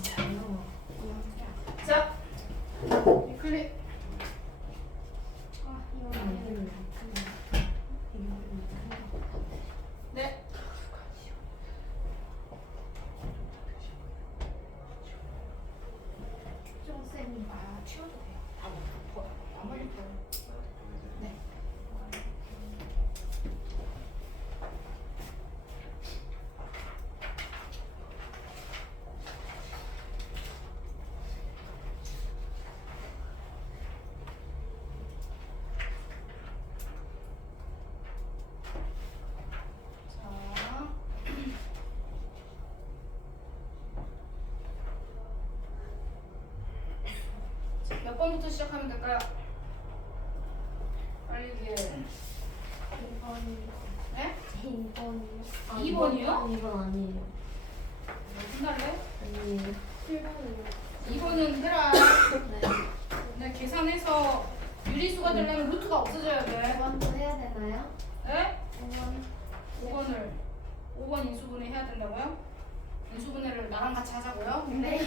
잘 나와. 자, 클릭. 네. 쌤이 치워도 돼요. 다 먹어. 나머지 거. 네. 자, 몇 번부터 시작하면 될까요? 빨리 얘기해. 2번이요. 네? 2번이요. 2번이요? 2번 아니에요. 끝날래? 아니에요. 7번이요. 2번은 해라. 네. 네, 계산해서 유리수가 되려면 루트가 없어져야 돼. 2번도 해야 되나요? 네? 5번. 5번 인수분해 해야 된다고요? 인수분해를 나랑 같이 하자고요? 네.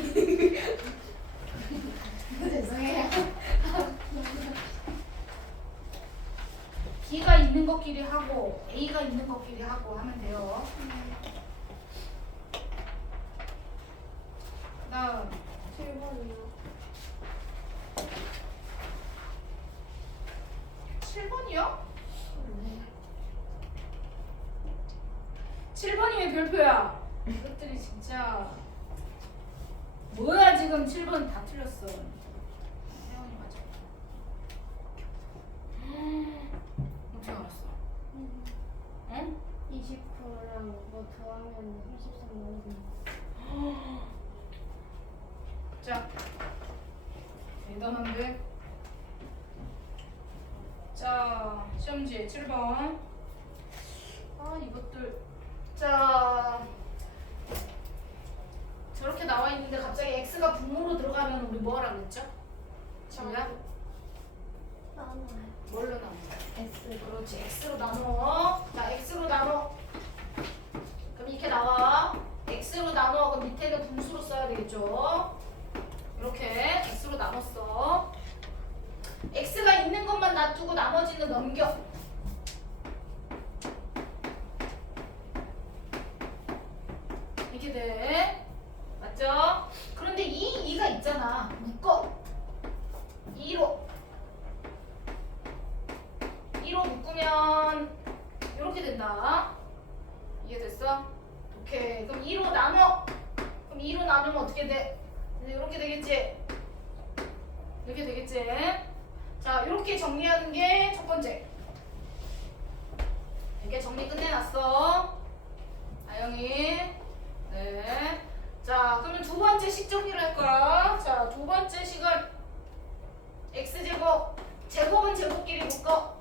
죄송해요. B가 있는 것끼리 하고 A가 있는 것끼리 하고 하면 돼요. 그다음 7번이요. 7번이요? 네. 7번이 왜 별표야? 이것들이 진짜 뭐야 지금 7번 다 틀렸어. 세원이 맞아. 어떻게 알았어? 응? 29랑 뭐 더하면 33나오네. 자, 대단한데. 자, 시험지 7번. 아, 이것들. 자, 저렇게 나와 있는데 갑자기 x가 분모로 들어가면 우리 뭐 하라 그랬죠? 지우야? 나눠요. 뭘로 나눠? S. 그렇지, x로 나눠. 자, x로 나눠. 그럼 이렇게 나와. x로 나눠. 그럼 밑에는 분수로 써야 되겠죠? 이렇게 x로 나눴어. x가 있는 것만 놔두고 나머지는 넘겨. 이렇게 돼. 맞죠? 그런데 이 2가 있잖아. 묶어. 2로. 2로 묶으면 이렇게 된다. 이해됐어? 오케이. 그럼 2로 나눠. 그럼 2로 나누면 어떻게 돼? 이렇게 되겠지? 이렇게 되겠지? 자, 이렇게 정리하는 게 첫 번째. 이렇게 정리 끝내놨어. 아영이. 네. 자, 그러면 두 번째 식 정리를 할 거야. 자, 두 번째 식은 x제곱. 제곱은 제곱끼리 묶어.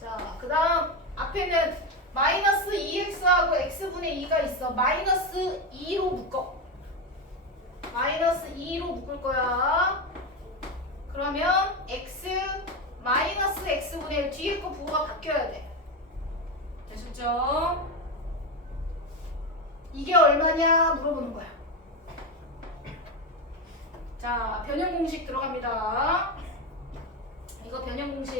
자, 그 다음 앞에는 마이너스 2x하고 x분의 2가 있어. 마이너스 2로 묶어. 마이너스 2로 묶을 거야. 그러면 x 마이너스 x분의 1 뒤에 거 부호가 바뀌어야 돼. 되셨죠? 이게 얼마냐 물어보는 거야. 자, 변형 공식 들어갑니다. 이거 변형 공식.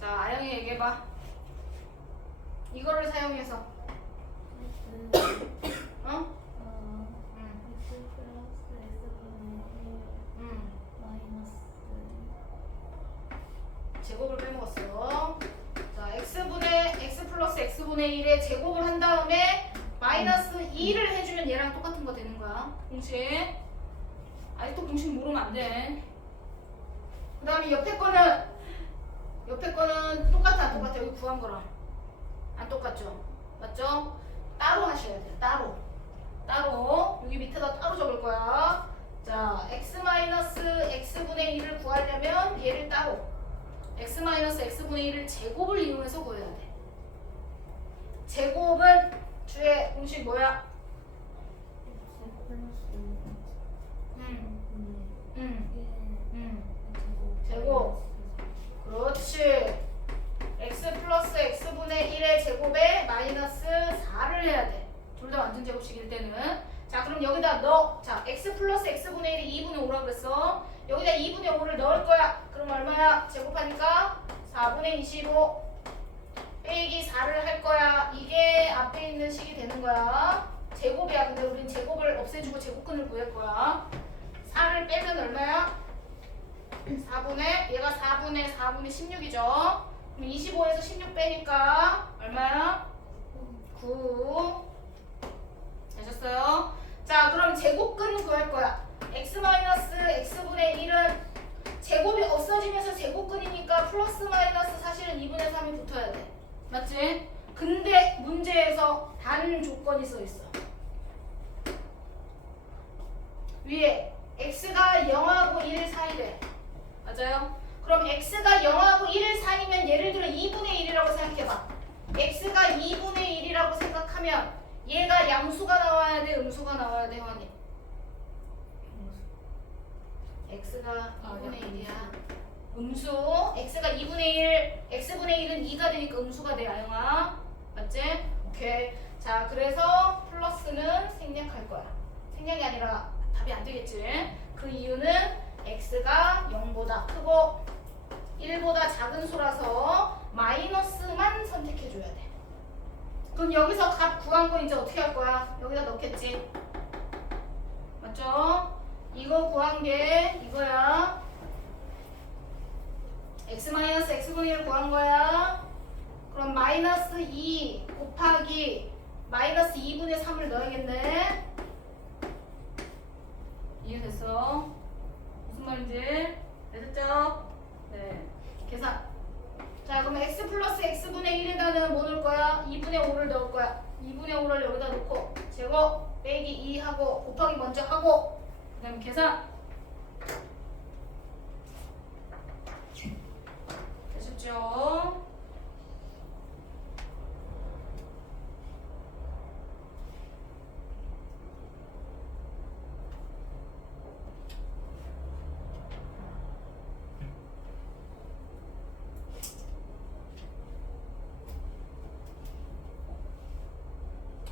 자, 아영이 얘기해봐. 이거를 사용해서 어? X 플러스 X분의 1 마이너스 제곱을 빼먹었어. 자, x 플러스 x분의 1의 제곱을 한 다음에 마이너스 2를 해주면 얘랑 똑같은 거 되는 거야. 공식. 아직도 공식 모르면 안 돼. 그 다음에 옆에 거는 똑같아, 안 똑같아? 여기 구한 거랑 안 똑같죠? 맞죠? 따로 하셔야 돼요. 따로 여기 밑에다 따로 적을 거야. 자, x 마이너스 x분의 1을 구하려면 얘를 따로 x 마이너스 x분의 1을 제곱을 이용해서 구해야 돼. 제곱은 주의 공식 뭐야? X 플러스 제곱. 그렇지. x 플러스 x분의 1의 제곱에 마이너스 4를 해야 돼. 둘 다 완전 제곱식일 때는. 자, 그럼 여기다 넣어. 자, x 플러스 x분의 1이 2분의 5라고 그랬어. 여기다 2분의 5를 넣을 거야. 그럼 얼마야? 제곱하니까 4분의 25 빼기 4를 할 거야. 이게 앞에 있는 식이 되는 거야. 제곱이야. 근데 우린 제곱을 없애주고 제곱근을 구할 거야. 4를 빼면 얼마야? 4분의, 얘가 4분의 16이죠. 그럼 25에서 16 빼니까 얼마야? 9. 되셨어요? 자, 그럼 제곱근 구할 거야. x-x분의 1은 제곱이 없어지면서 제곱근이니까 플러스 마이너스 사실은 2분의 3이 붙어야 돼. 맞지? 근데 문제에서 단 조건이 써 있어. 위에 x가 0하고 1 사이래. 맞아요? 그럼 x가 0하고 1 사이면 예를 들어 2분의 1이라고 생각해봐. x가 2분의 1이라고 생각하면 얘가 양수가 나와야 돼, 음수가 나와야 돼, 형님? x가 2분의 1이야. 음수. x가 2분의 1, x분의 1은 2가 되니까 음수가 돼, 아영아. 맞지? 오케이. 자, 그래서 플러스는 생략할 거야. 생략이 아니라 답이 안 되겠지? 그 이유는 x가 0보다 크고 1보다 작은 수라서 마이너스만 선택해줘야 돼. 그럼 여기서 값 구한 거 이제 어떻게 할 거야? 여기다 넣겠지? 맞죠? 이거 구한 게 이거야. x-x분의 1 구한 거야. 그럼 마이너스 2 곱하기 마이너스 2분의 3을 넣어야겠네. 이해됐어? 무슨 말인지 됐죠? 네. 계산. 자, 그럼 x 플러스 x분의 1에다는 뭐 넣을 거야? 2분의 5를 넣을 거야. 2분의 5를 여기다 놓고 제곱 빼기 2 하고 곱하기 먼저 하고 그 다음에 계산. 되셨죠?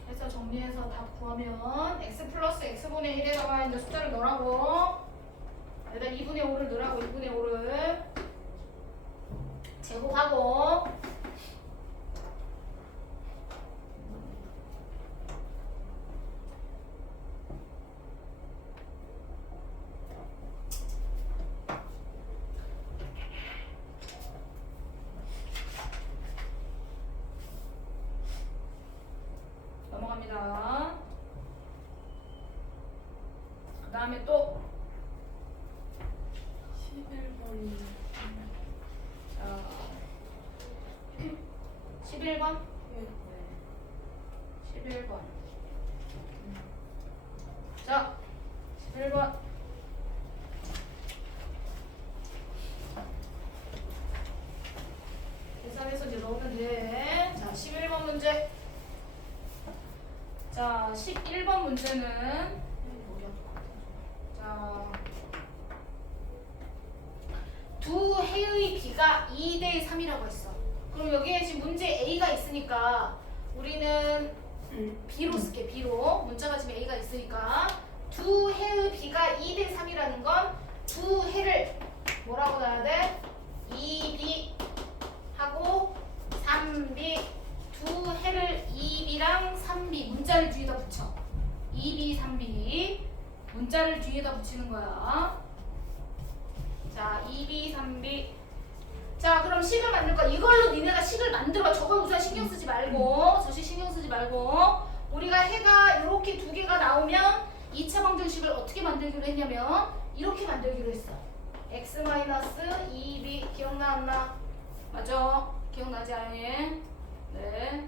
해서 정리해서 답 구하면 x 플러스 x분의 1에다가 이제 숫자를 넣으라고. 여기다 2분의 5를 넣으라고. 2분의 5를 제곱하고 넘어갑니다. 그 다음에 또 11번이 자, 11번? 네. 11번. 자, 11번. 계산해서 이제 넣으면 돼. 자, 11번 문제. 자, 11번 문제는 자, 두 해의 비가 2대 3이라고 했어. 그럼 여기에 지금 문제 A가 있으니까 우리는 B로 쓸게. B로. 문자가 지금 A가 있으니까 두 해의 비가 2대 3이라는 건 두 해를 뭐라고 놔야 돼? 2B 하고 3B. 두 해를 2B랑 3B 문자를 뒤에다 붙여. 2B, 3B 문자를 뒤에다 붙이는 거야. 자, 2B, 3B. 자, 그럼 식을 만들 거야. 이걸로 니네가 식을 만들어. 저걸 우선 신경 쓰지 말고, 저식 신경 쓰지 말고, 우리가 해가 이렇게 두 개가 나오면 2차 방정식을 어떻게 만들기로 했냐면 이렇게 만들기로 했어. x-2b 기억나 안 나? 맞아? 기억나지 아영이? 네.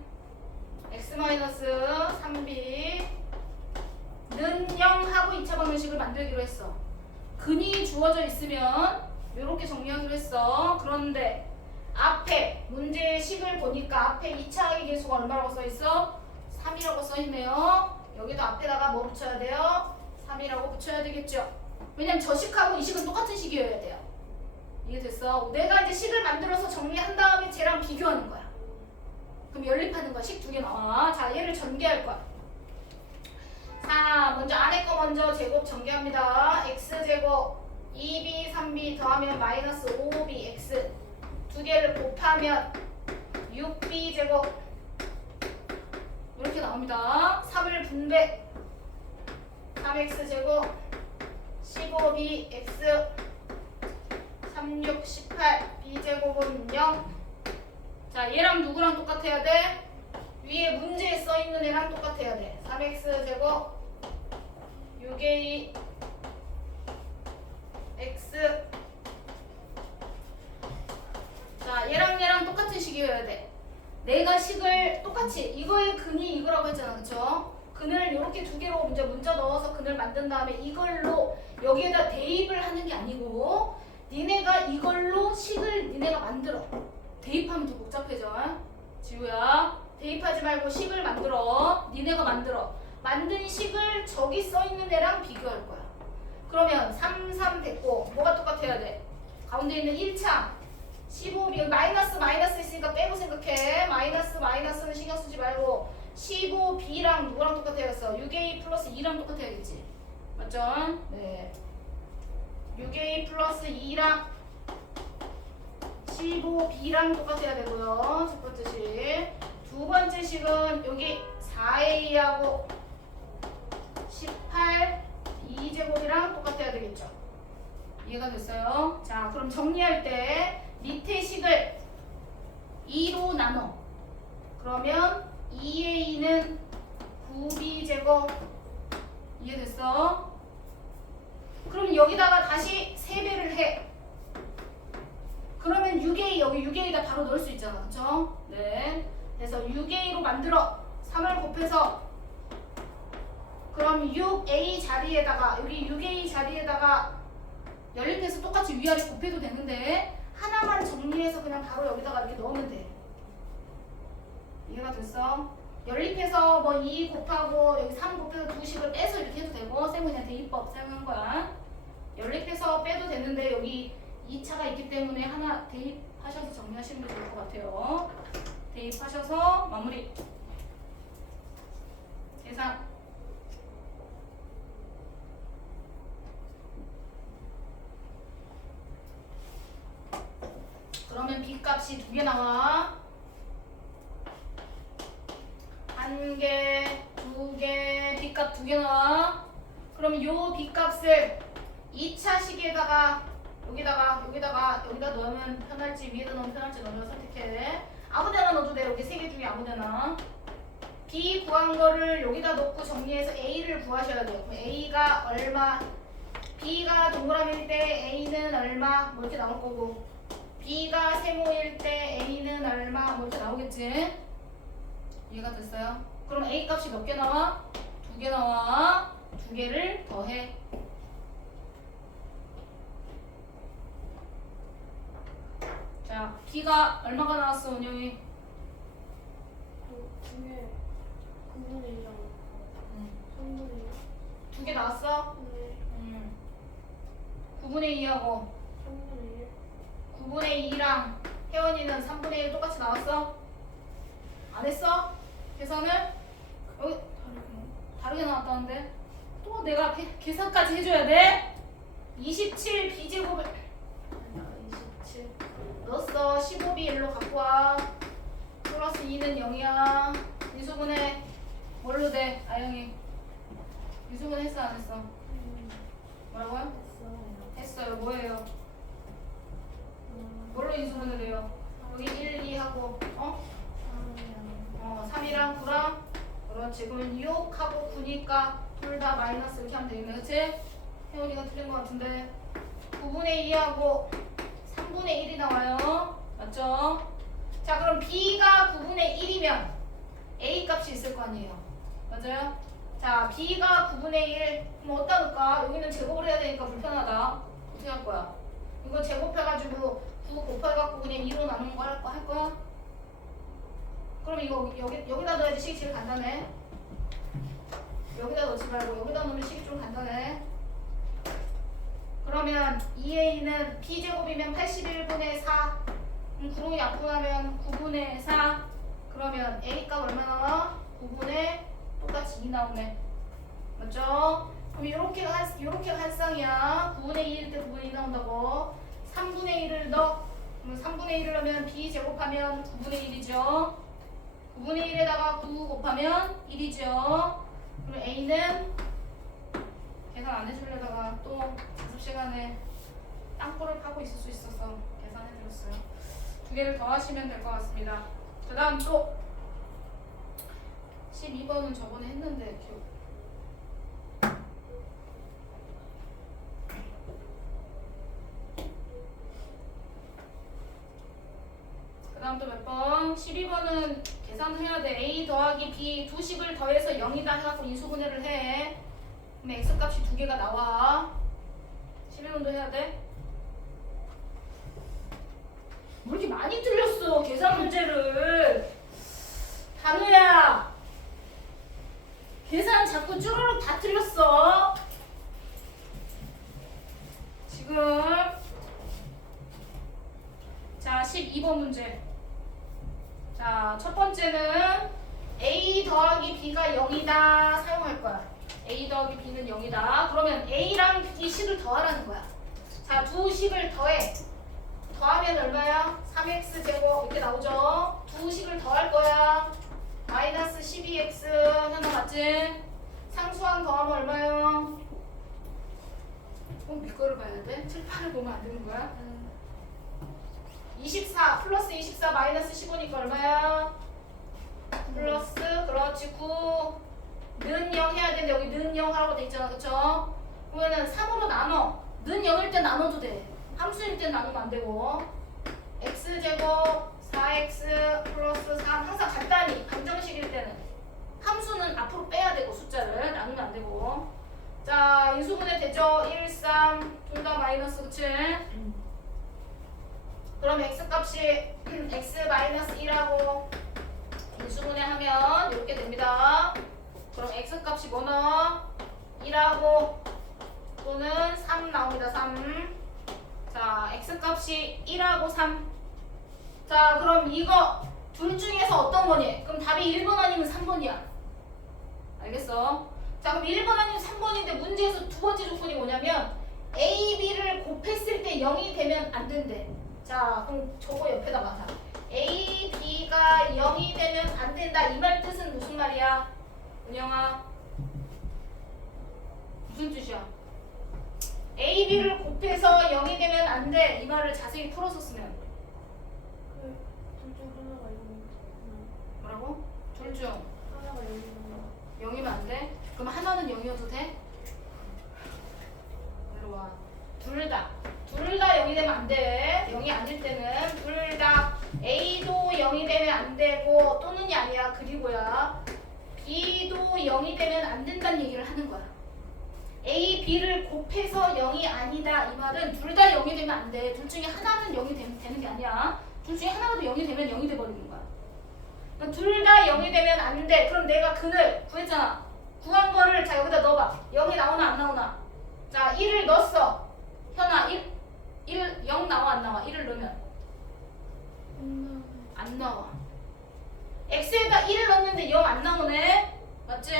x-3b는 0하고 2차 방정식을 만들기로 했어. 근이 주어져 있으면 이렇게 정리하기로 했어. 그런데 앞에 문제의 식을 보니까 앞에 2차의 계수가 얼마라고 써있어? 3이라고 써있네요. 여기도 앞에다가 뭐 붙여야 돼요? 3이라고 붙여야 되겠죠. 왜냐면 저 식하고 이 식은 똑같은 식이어야 돼요. 이해됐어? 내가 이제 식을 만들어서 정리한 다음에 쟤랑 비교하는 거야. 그럼 연립하는 거야. 식 두 개 나와. 자, 얘를 전개할 거야. 자, 먼저 안에 거 먼저 제곱 전개합니다. x제곱 2b, 3b 더하면 마이너스 5bx 두 개를 곱하면 6b제곱 이렇게 나옵니다. 3을 분배 3x제곱 15bx 36, 18 b제곱은 0. 자, 얘랑 누구랑 똑같아야 돼? 위에 문제에 써있는 애랑 똑같아야 돼. 3x제곱 6a x 자, 얘랑 똑같은 식이어야 돼. 내가 식을 똑같이 이거의 근이 이거라고 했잖아. 그쵸? 근을 이렇게 두 개로 문자 넣어서 근을 만든 다음에 이걸로 여기에다 대입을 하는 게 아니고 니네가 이걸로 식을 니네가 만들어. 대입하면 더 복잡해져. 지우야. 대입하지 말고 식을 만들어. 니네가 만들어. 만든 식을 저기 써있는 애랑 비교할 거야. 그러면 3, 3 됐고 뭐가 똑같아야 돼? 가운데 있는 1차 15b 마이너스 있으니까 빼고 생각해. 마이너스는 신경 쓰지 말고 15b랑 누구랑 똑같아야겠어? 6a 플러스 2랑 똑같아야겠지. 맞죠? 네. 6a 플러스 2랑 15b랑 똑같아야 되고요. 첫 번째 식. 두 번째 식은 여기 4a하고 18 2제곱이랑 똑같아야 되겠죠. 이해가 됐어요? 자, 그럼 정리할 때 밑에 식을 2로 나눠. 그러면 2a는 9b제곱. 이해됐어? 그럼 여기다가 다시 3배를 해. 그러면 6a 여기 6a에다 바로 넣을 수 있잖아. 그쵸? 네. 그래서 6a로 만들어. 3을 곱해서 그럼 6a 자리에다가 여기 6a 자리에다가 연립해서 똑같이 위아래 곱해도 되는데 하나만 정리해서 그냥 바로 여기다가 이렇게 넣으면 돼. 이해가 됐어? 연립해서 뭐 2 곱하고 여기 3 곱해서 두 식을 빼서 이렇게 해도 되고 쌤은 그냥 대입법 사용한 거야. 연립해서 빼도 되는데 여기 2차가 있기 때문에 하나 대입하셔서 정리하시는 게 좋을 것 같아요. 대입하셔서 마무리. 계산. 그러면 b값이 2개 나와. 1개, 2개, b값 2개 나와. 그럼 요 b값을 2차 식에다가 여기다 넣으면 편할지 위에다 넣으면 편할지 너네가 선택해. 아무데나 넣어도 돼. 여기 3개 중에 아무데나. b 구한 거를 여기다 넣고 정리해서 a를 구하셔야 돼요. 그럼 a가 얼마? b가 동그라미일 때 a는 얼마? 뭐 이렇게 나올 거고 b가 세모일 때 a는 얼마? 뭐 이렇게 나오겠지? 이해가 됐어요? 그럼 a 값이 몇 개 나와? 2개 나와. 2개를 더해. 자, b가 얼마가 나왔어, 은영이? 중에 9분의 1이랑 3분의 1. 2개 나왔어? 네. 9분의 2하고 3분의 1. 9분의 2랑 혜원이는 3분의 1 똑같이 나왔어? 안 했어? 계산을? 여기 다르게 나왔다는데? 또 내가 계산까지 해줘야 돼? 27 b제곱을 27 넣었어. 15b 일로 갖고 와. 플러스 2는 0이야. 인수분해 뭘로 돼? 아영이 인수분해 했어 안 했어? 뭐라고요? 했어요. 뭐예요? 뭘로 인수분해 돼요? 여기 1, 2하고 3이랑 9랑 그렇지. 그러면 6하고 9니까 둘 다 마이너스 이렇게 하면 되겠네. 그치? 혜원이가 틀린 것 같은데 9분의 2하고 3분의 1이 나와요. 맞죠? 자, 그럼 b가 9분의 1이면 a 값이 있을 거 아니에요. 맞아요? 자, b가 9분의 1 그럼 어디다 넣을까? 여기는 제곱을 해야 되니까 불편하다. 어떻게 할 거야? 이거 제곱해가지고 9 곱해갖고 그냥 2로 나누는 거 할 거야? 그럼 이거 여기다 넣어야지 식이 제일 간단해. 여기다 넣지 말고 여기다 넣으면 식이 좀 간단해. 그러면 2a는 b제곱이면 81분의 4 구름이 약분하면 9분의 4 그러면 a 값 얼마 나와? 9분의 똑같이 2 나오네. 맞죠? 그럼 요렇게가 한 쌍이야. 9분의 2일 때 9분의 2 나온다고. 3분의 1을 넣어. 그럼 3분의 1을 넣으면 b 제곱하면 9분의 1이죠. 9분의 1에다가 9 곱하면 1이죠. 그리고 a는 계산 안 해주려다가 또 연습 시간에 땅굴을 파고 있을 수 있어서 계산해드렸어요. 두 개를 더하시면 될 것 같습니다. 그 다음 또 12번은 저번에 했는데 기억. 그 다음 또 몇 번? 12번은 계산해야 돼. a 더하기 b 두 식을 더해서 0이다 해갖고 인수분해를 해. 그럼 x값이 두 개가 나와. 12번도 해야 돼. 왜 이렇게 많이 틀렸어 계산 문제를. 단우야 계산 자꾸 쭈루룩 다 틀렸어 지금. 자 12번 문제. 자 첫 번째는 a 더하기 b가 0이다 사용할 거야. a 더하기 b는 0이다. 그러면 a랑 이 식을 더하라는 거야. 자 두 식을 더해. 더하면 얼마야? 3x제곱 이렇게 나오죠? 두 식을 더할 거야. 마이너스 12x 하나 맞지? 상수항 더하면 얼마요? 밑거를 봐야 돼? 7, 8을 보면 안 되는 거야? 24 플러스 24 마이너스 15니까 얼마야? 플러스 그렇지 9 는 0 해야 되는데 여기 는 0 하라고 돼 있잖아 그쵸? 그러면은 3으로 나눠. 는 0일 때 나눠도 돼. 함수일 때 나누면 안 되고. x제곱 4x 플러스 3 항상 간단히 방정식일 때는 함수는 앞으로 빼야 되고 숫자를 나누면 안 되고. 자 인수분해 되죠? 1, 3 둘 다 마이너스 그치? 그럼 x값이 x 마이너스 1하고 인수분해 하면 이렇게 됩니다. 그럼 x값이 뭐나? 1하고 또는 3 나옵니다. 3. 자 x값이 1하고 3. 자 그럼 이거 둘 중에서 어떤 거니? 그럼 답이 1번 아니면 3번이야. 알겠어? 자 그럼 1번 아니면 3번인데 문제에서 두 번째 조건이 뭐냐면 a, b를 곱했을 때 0이 되면 안 된대. 자 그럼 저거 옆에다 맞아. a, b가 0이 되면 안 된다. 이 말 뜻은 무슨 말이야? 은영아 무슨 뜻이야? a, b를 곱해서 0이 되면 안 돼. 이 말을 자세히 풀어서 쓰면 둘중 하나가 0. 뭐라고? 둘 중 하나가 0이면 0이면 안 돼? 그럼 하나는 0이어도 돼? 내려와. 둘 다 0이 되면 안 돼. 0이 아닐 때는 둘 다 A도 0이 되면 안 되고 또는이 아니야. 그리고야 B도 0이 되면 안 된다는 얘기를 하는 거야. A, B를 곱해서 0이 아니다. 이 말은 둘 다 0이 되면 안 돼. 둘 중에 하나는 0이 되는 게 아니야. 둘 중에 하나라도 0이 되면 0이 돼버리는 거야. 둘 다 0이 되면 안 돼. 그럼 내가 근을 구했잖아. 구한 거를 자 여기다 넣어봐. 0이 나오나 안 나오나? 자 1을 넣었어. 현아 0 나와 안 나와? 1을 넣으면 안 나와. x에다 1을 넣었는데 0 안 나오네. 맞지?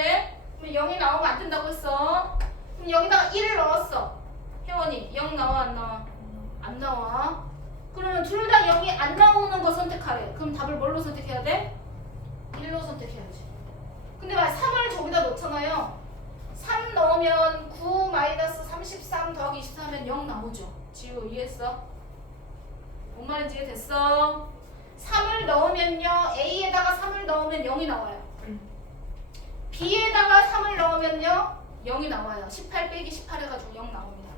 그럼 0이 나오면 안 된다고 했어. 그럼 여기다가 1을 넣었어. 혜원이 0 나와 안 나와? 안 나와. 그러면 둘 다 0이 안 나오는 거 선택하래. 그럼 답을 뭘로 선택해야 돼? 1로 선택해야지. 근데 만약 3을 저기다 넣잖아요. 3 넣으면 9 마이너스 33 더하기 24하면 0 나오죠. 지우 이해했어? 뭔 말인지 이해됐어? 3을 넣으면요. A에다가 3을 넣으면 0이 나와요. B에다가 3을 넣으면요. 0이 나와요. 18 빼기 18 해가지고 0 나옵니다.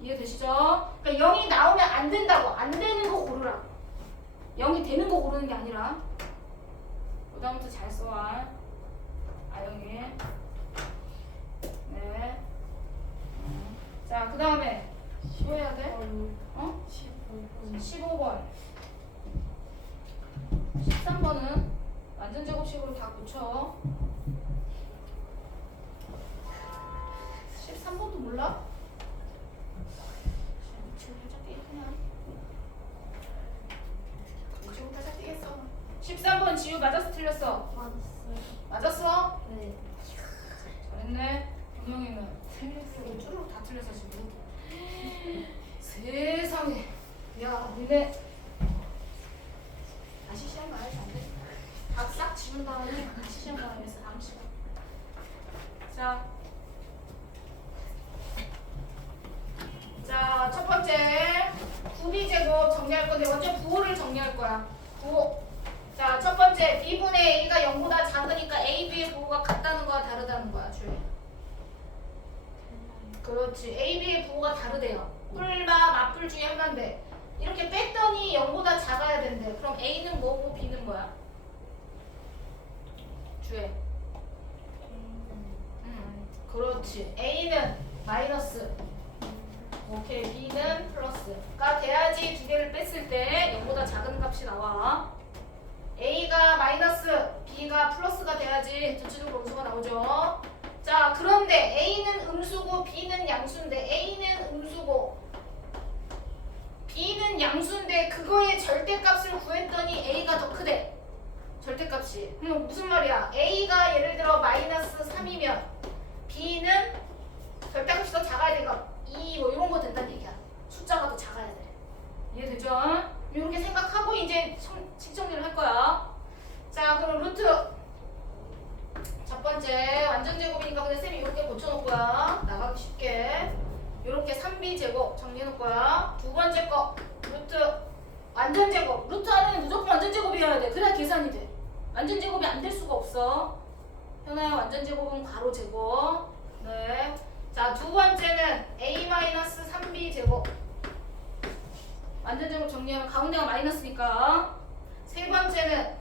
이해되시죠? 그러니까 0이 나오면 안 된다고. 안 되는 거 고르라. 0이 되는 거 고르는 게 아니라. 그다음부터 잘 써와. 아영이. 네. 자, 그 다음에 뭐 해야 돼? 어? 15번. 13번은 완전 제곱식으로 다 고쳐. 13번도 몰라? 지금 살짝 뛰겠구나. 지금 살짝 뛰겠어. 13번 지우 맞았어 틀렸어? 맞았어요. 맞았어? 네. 잘했네. B는 다시 시험 봐야지 안 돼? 싹 지운 다음에 다시 시험 봐야겠어 다음 시간. 자, 첫 번째 9b제곱 정리할 건데 먼저 부호를 정리할 거야. 부호. 자, 첫 번째 b분의 a가 0보다 작으니까 a, b의 부호가 같다는 거야 다르다는 거야 주혜. 그렇지. a, b의 부호가 다르대요. 뿔과 맞뿔 중에 하나인데 이렇게 뺐더니 0보다 작아야 된대. 그럼 a는 뭐고 b는 뭐야? 주혜. 그렇지. a는 마이너스. 오케이. b는 플러스가 돼야지 두 개를 뺐을 때 0보다 작은 값이 나와. a가 마이너스, b가 플러스가 돼야지 전체적으로 음수가 나오죠. 자, 그런데 a는 음수고 b는 양수인데 a는 음수고 b는 양수인데 그거의 절대값을 구했더니 a가 더 크대. 절대값이. 그럼 무슨 말이야? a가 예를 들어 마이너스 3이면 b는 절대값이 더 작아야 되니까 2 뭐 이런 거 된다는 얘기야. 숫자가 더 작아야 돼. 이해되죠? 이렇게 생각하고 이제 식정리를 할 거야. 자, 그럼 루트 첫 번째 완전 제곱이니까 근데 쌤이 이렇게 고쳐놓을 거야. 나가기 쉽게. 이렇게 3b 제곱 정리해놓을 거야. 두 번째 거 루트 완전 제곱. 루트 안에는 무조건 완전 제곱이어야 돼. 그래야 계산이 돼. 완전 제곱이 안 될 수가 없어. 현아야 완전 제곱은 괄호 제곱. 네. 자, 두 번째는 a-3b 제곱. 완전 제곱 정리하면 가운데가 마이너스니까. 세 번째는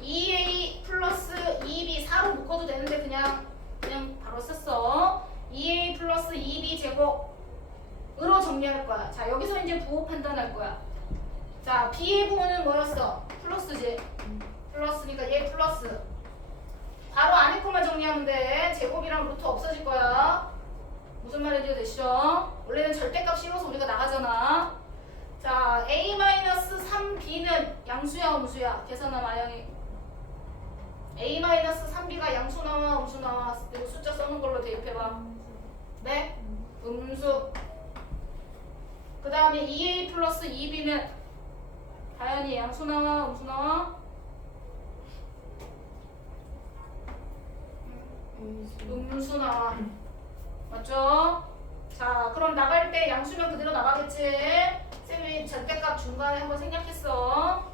2a 플러스 2b 4로 묶어도 되는데 그냥 바로 썼어. 2a 플러스 2b 제곱으로 정리할 거야. 자, 여기서 이제 부호 판단할 거야. 자, b의 부호는 뭐였어? 플러스지. 플러스니까 얘 플러스. 바로 안에 거만 정리하면 돼. 제곱이랑 루트 없어질 거야. 무슨 말인지 이해되시죠? 원래는 절대값 씌워서 우리가 나가잖아. 자, a-3b는 양수야 음수야? 계산하면 아영이. a-3b가 양수 나와 음수 나와? 이거 숫자 써놓은 걸로 대입해봐. 네? 음수. 그 다음에 2a 플러스 2b는 다현이 양수 나와 음수 나와? 음수 나와. 맞죠? 자, 그럼 나갈 때 양수면 그대로 나가겠지? 쌤이 절대값 중간에 한번 생략했어.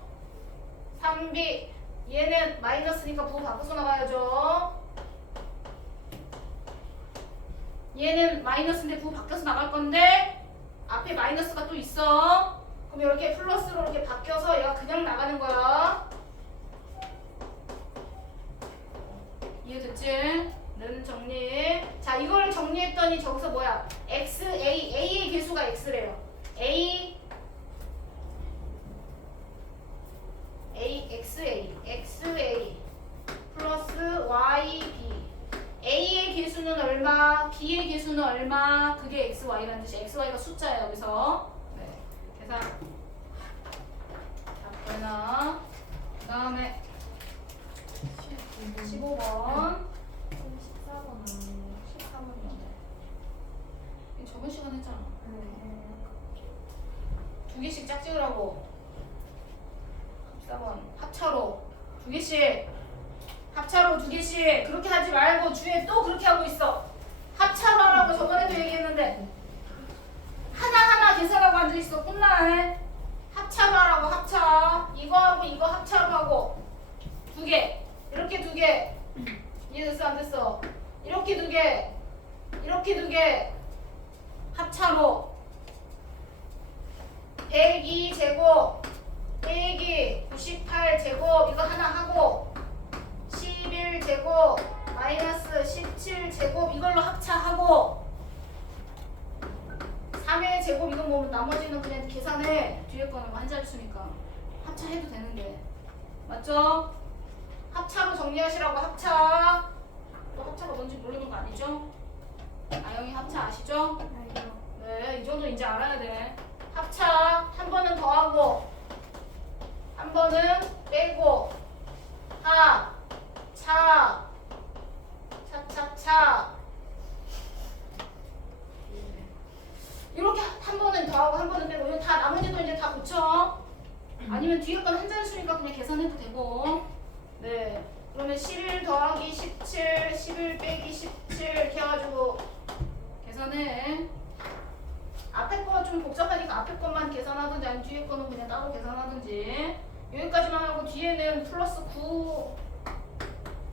3b 얘는 마이너스니까 부호 바꿔서 나가야죠. 얘는 마이너스인데 부호 바뀌어서 나갈 건데 앞에 마이너스가 또 있어. 그럼 이렇게 플러스로 이렇게 바뀌어서 얘가 그냥 나가는 거야. 이해됐지? 는 정리. 자, 이걸 정리했더니 저기서 뭐야? a의 개수가 x래요. xa 플러스 yb. a의 개수는 얼마? b의 개수는 얼마? 그게 xy라는 뜻이야. xy가 숫자예요. 여기서. 네. 계산. 답변아. 그 다음에 15번. 14번 아니에요. 13번이었네. 저번 시간 했잖아. 두 개씩 짝지으라고. 14번 합차로 두 개씩. 합차로 두 개씩. 그렇게 하지 말고 주에 또 그렇게 하고 있어. 합차로 하라고 저번에도 얘기했는데 하나하나 계산하고 앉아있어. 혼나해. 합차로 하라고. 합차. 이거하고 이거 합차로 하고 두 개. 이렇게 두 개. 이해됐어 안 됐어? 이렇게 두 개. 이렇게 두 개. 합차로 102제곱 빼기 98제곱 이거 하나 하고 11제곱 마이너스 17제곱 이걸로 합차하고 3의 제곱 이건 뭐 나머지는 그냥 계산해. 뒤에 거는 한 자릿수니까 합차해도 되는데. 맞죠? 합차로 정리하시라고. 합차. 또 합차가 뭔지 모르는 거 아니죠? 아영이 합차 아시죠? 네, 이 정도 이제 알아야 돼. 합차 한 번은 더하고 한 번은 빼고 합, 차, 차차차 이렇게 한 번은 더하고 한 번은 해도 되고. 네. 그러면 11 더하기 17, 11 빼기 17 이렇게 해가지고 계산해. 앞에 거가 좀 복잡하니까 앞에 것만 계산하든지 아니면 뒤에 거는 그냥 따로 계산하든지. 여기까지만 하고 뒤에는 플러스 9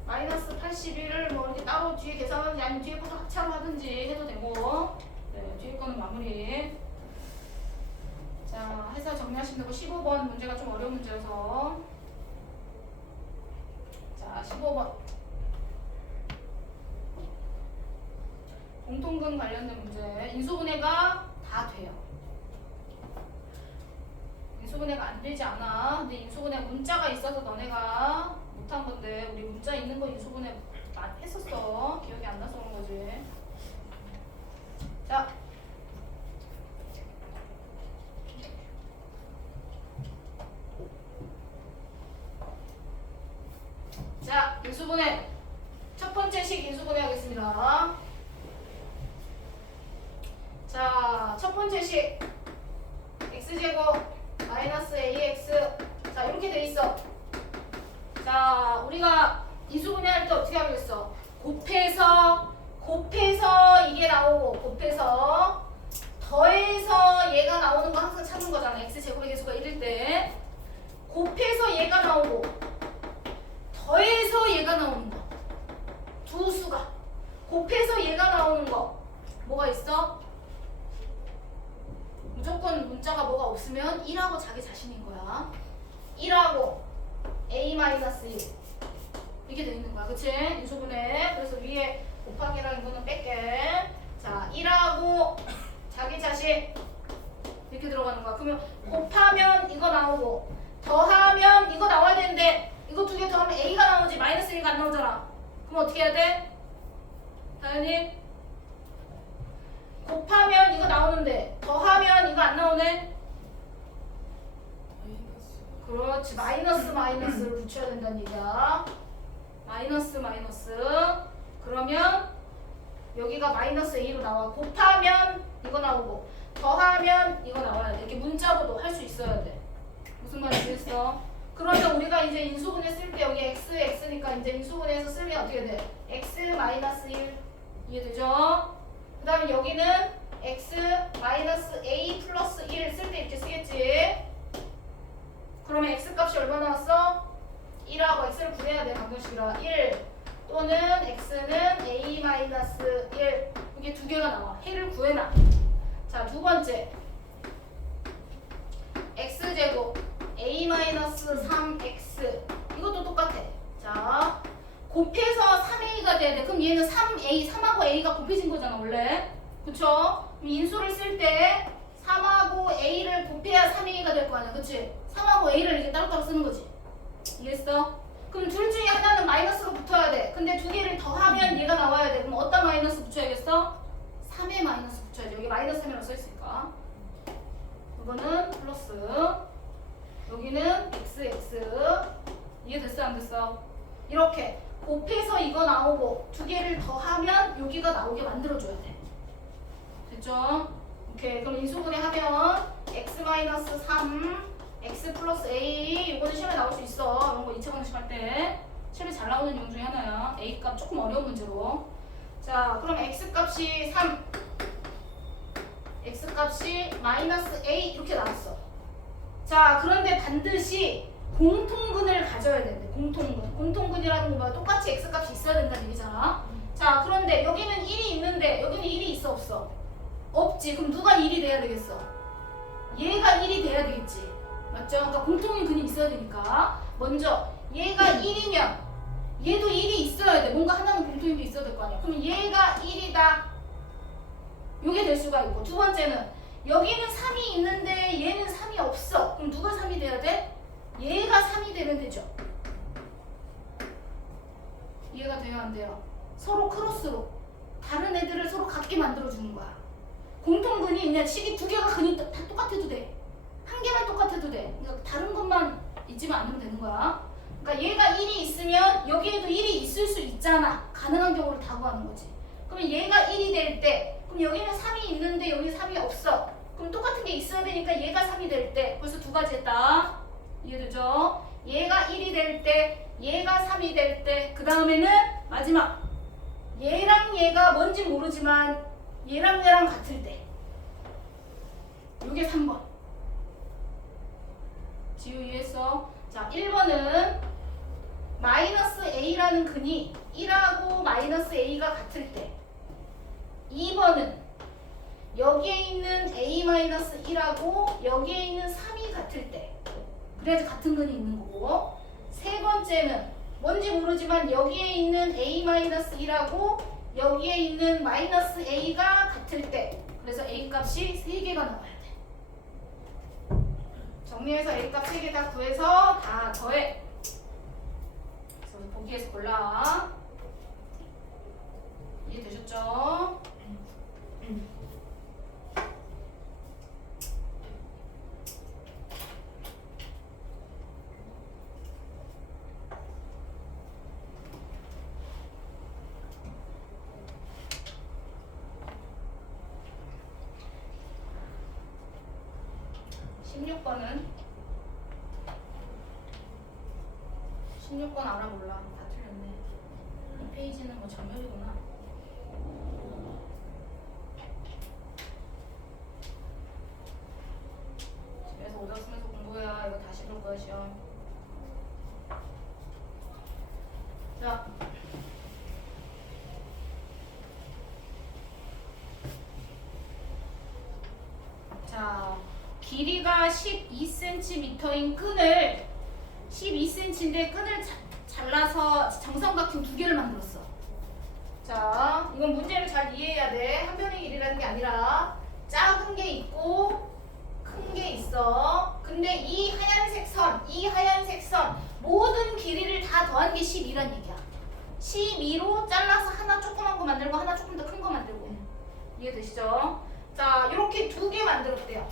마이너스 81을 뭐 이렇게 따로 뒤에 계산하든지 아니면 뒤에 것도 합차로 하든지 해도 되고. 네, 뒤에 거는 마무리. 자, 해서 정리하시면 되고 15번 문제가 좀 어려운 문제여서. 자, 15번. 공통분 관련된 문제. 인수분해가 다 돼요. 인수분해가 안 되지 않아. 근데 인수분해 문자가 있어서 너네가 못한 건데 우리 문자 있는 거 인수분해 많이 했었어. 기억이 안 나서 그런 거지. 자. 자, 인수분해. 첫 번째 식 인수분해 하겠습니다. 자, 첫 번째 식 x제곱 마이너스 ax. 자, 이렇게 돼 있어. 자, 우리가 인수분해 할 때 어떻게 하겠어? 곱해서 이게 나오고 곱해서 더해서 얘가 나오는 거 항상 찾는 거잖아. x제곱의 개수가 1일 때 곱해서 얘가 나오고 더해서 얘가 나오는 거. 두 수가 곱해서 얘가 나오는 거 뭐가 있어? 무조건 문자가 뭐가 없으면 1하고 자기 자신인 거야. 1하고 a-1 이렇게 돼 있는 거야. 그치? 인수분해. 그래서 위에 곱하기랑 이거는 뺄게. 자, 1하고 자기 자신 이렇게 들어가는 거야. 그러면 곱하면 이거 나오고 더하면 이거 나와야 되는데 이거 두 개 더하면 a가 나오지 마이너스 1가 안 나오잖아. 그럼 어떻게 해야 돼? 다현이? 곱하면 이거 나오는데 더하면 이거 안 나오네? 그렇지. 마이너스를 붙여야 된다는 얘기야. 마이너스 그러면 여기가 마이너스 a로 나와. 곱하면 이거 나오고 더하면 이거 나와야 돼. 이렇게 문자로도 할 수 있어야 돼. 무슨 말인지 알겠어? 그러면 우리가 이제 인수분해 쓸 때 여기 x니까 이제 인수분해해서 쓰면 어떻게 돼? x-1 이해되죠? 그 다음에 여기는 x-a 플러스 1 쓸 때 이렇게 쓰겠지? 그러면 x값이 얼마 나왔어? 1하고 x를 구해야 돼. 방정식이라 1 또는 x는 a-1 이게 두 개가 나와. 해를 구해놔. 자, 두 번째 x제곱 a-3x 이것도 똑같아. 자, 곱해서 3a가 돼야 돼. 그럼 얘는 3하고 a가 곱해진 거잖아 원래. 그쵸? 그럼 인수를 쓸 때 3하고 a를 곱해야 3a가 될 거 아니야. 그치? 3하고 a를 이렇게 따로따로 쓰는 거지. 이해했어? 그럼 둘 중에 하나는 마이너스가 붙어야 돼. 근데 두 개를 더하면 얘가 나와야 돼. 그럼 어떤 마이너스 붙여야겠어? 3의 마이너스 붙여야지. 여기 마이너스 3이라고 써있으니까. 이거는 플러스. 여기는 x. 이해됐어 안 됐어? 이렇게 곱해서 이거 나오고 두 개를 더하면 여기가 나오게 만들어줘야 돼. 됐죠? 오케이. 그럼 인수분해 하면 x-3 x 플러스 a 이거는 시험에 나올 수 있어. 이런 거 2차 방식 할 때 시험에 잘 나오는 용 중에 하나야. a 값 조금 어려운 문제로. 자, 그럼 x 값이 3 x 값이 마이너스 a 이렇게 나왔어. 자, 그런데 반드시 공통근을 가져야 되는데 공통근이라는 건 뭐야? 똑같이 x 값이 있어야 된다는 얘기잖아. 자, 그런데 여기는 1이 있는데 여기는 1이 있어 없어? 없지. 그럼 누가 1이 돼야 되겠어? 얘가 1이 돼야 되겠지. 맞죠? 그러니까 공통인 근이 있어야 되니까 먼저 얘가 1이면 얘도 1이 있어야 돼. 뭔가 하나는 공통인 게 있어야 될 거 아니야. 그럼 얘가 1이다. 요게 될 수가 있고, 두 번째는 여기는 3이 있는데 얘는 3이 없어. 그럼 누가 3이 돼야 돼? 얘가 3이 되면 되죠. 이해가 돼요 안 돼요? 서로 크로스로 다른 애들을 서로 같게 만들어주는 거야. 공통근이 그냥 식이 두 개가 근이 다 똑같아도 돼. 한 개만 똑같아도 돼. 그러니까 다른 것만 있지만 않으면 되는 거야. 그러니까 얘가 1이 있으면 여기에도 1이 있을 수 있잖아. 가능한 경우를 다 구하는 거지. 그러면 얘가 1이 될 때, 그럼 여기는 3이 있는데 여기 3이 없어. 그럼 똑같은 게 있어야 되니까 얘가 3이 될 때 벌써 두 가지 했다. 이해되죠? 얘가 1이 될 때, 얘가 3이 될 때, 그 다음에는 마지막 얘랑 얘가 뭔지 모르지만 얘랑 얘랑 같을 때. 요게 3번. 지우 이해했어? 자, 1번은 마이너스 a라는 근이 1하고 마이너스 a가 같을 때. 2번은 여기에 있는 a-1하고 여기에 있는 3이 같을 때. 그래야지 같은 근이 있는 거고. 세 번째는 뭔지 모르지만 여기에 있는 a-1하고 여기에 있는 마이너스 a가 같을 때. 그래서 a 값이 3개가 나와야 돼. 정리해서 a 값 3개 다 구해서 다 더해. 그래서 보기에서 골라. 이해되셨죠? 16번 알아 몰라. 다 틀렸네. 이 페이지는 뭐 정렬이구나. 집에서 오답 쓰면서 공부해야 이거 다시 볼 거야 시험. 자. 자, 길이가 12cm인 끈을 12cm인데 끈을 잘라서 정삼각형 2개를 만들었어. 자, 이건 문제를 잘 이해해야 돼. 한 변의 길이라는 게 아니라 작은 게 있고 큰 게 있어. 근데 이 하얀색 선 모든 길이를 다 더한 게 12란 얘기야. 12로 잘라서 하나 조그만 거 만들고 하나 조금 더 큰 거 만들고. 이해되시죠? 자, 이렇게 2개 만들었대요.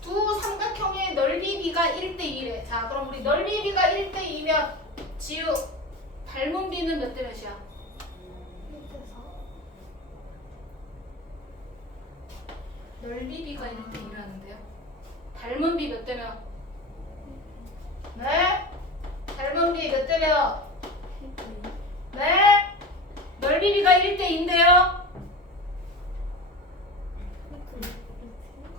두 삼각형의 넓이 비가 1대2래. 자, 그럼 우리 넓이 비가 1대2면 지우 닮은 비는 몇 대 몇이야? 1대4. 넓이 비가 1대2라는데요. 닮은 비 몇 대 몇? 네? 닮은 비 몇 대 몇? 네? 넓이 비가 1대2인데요.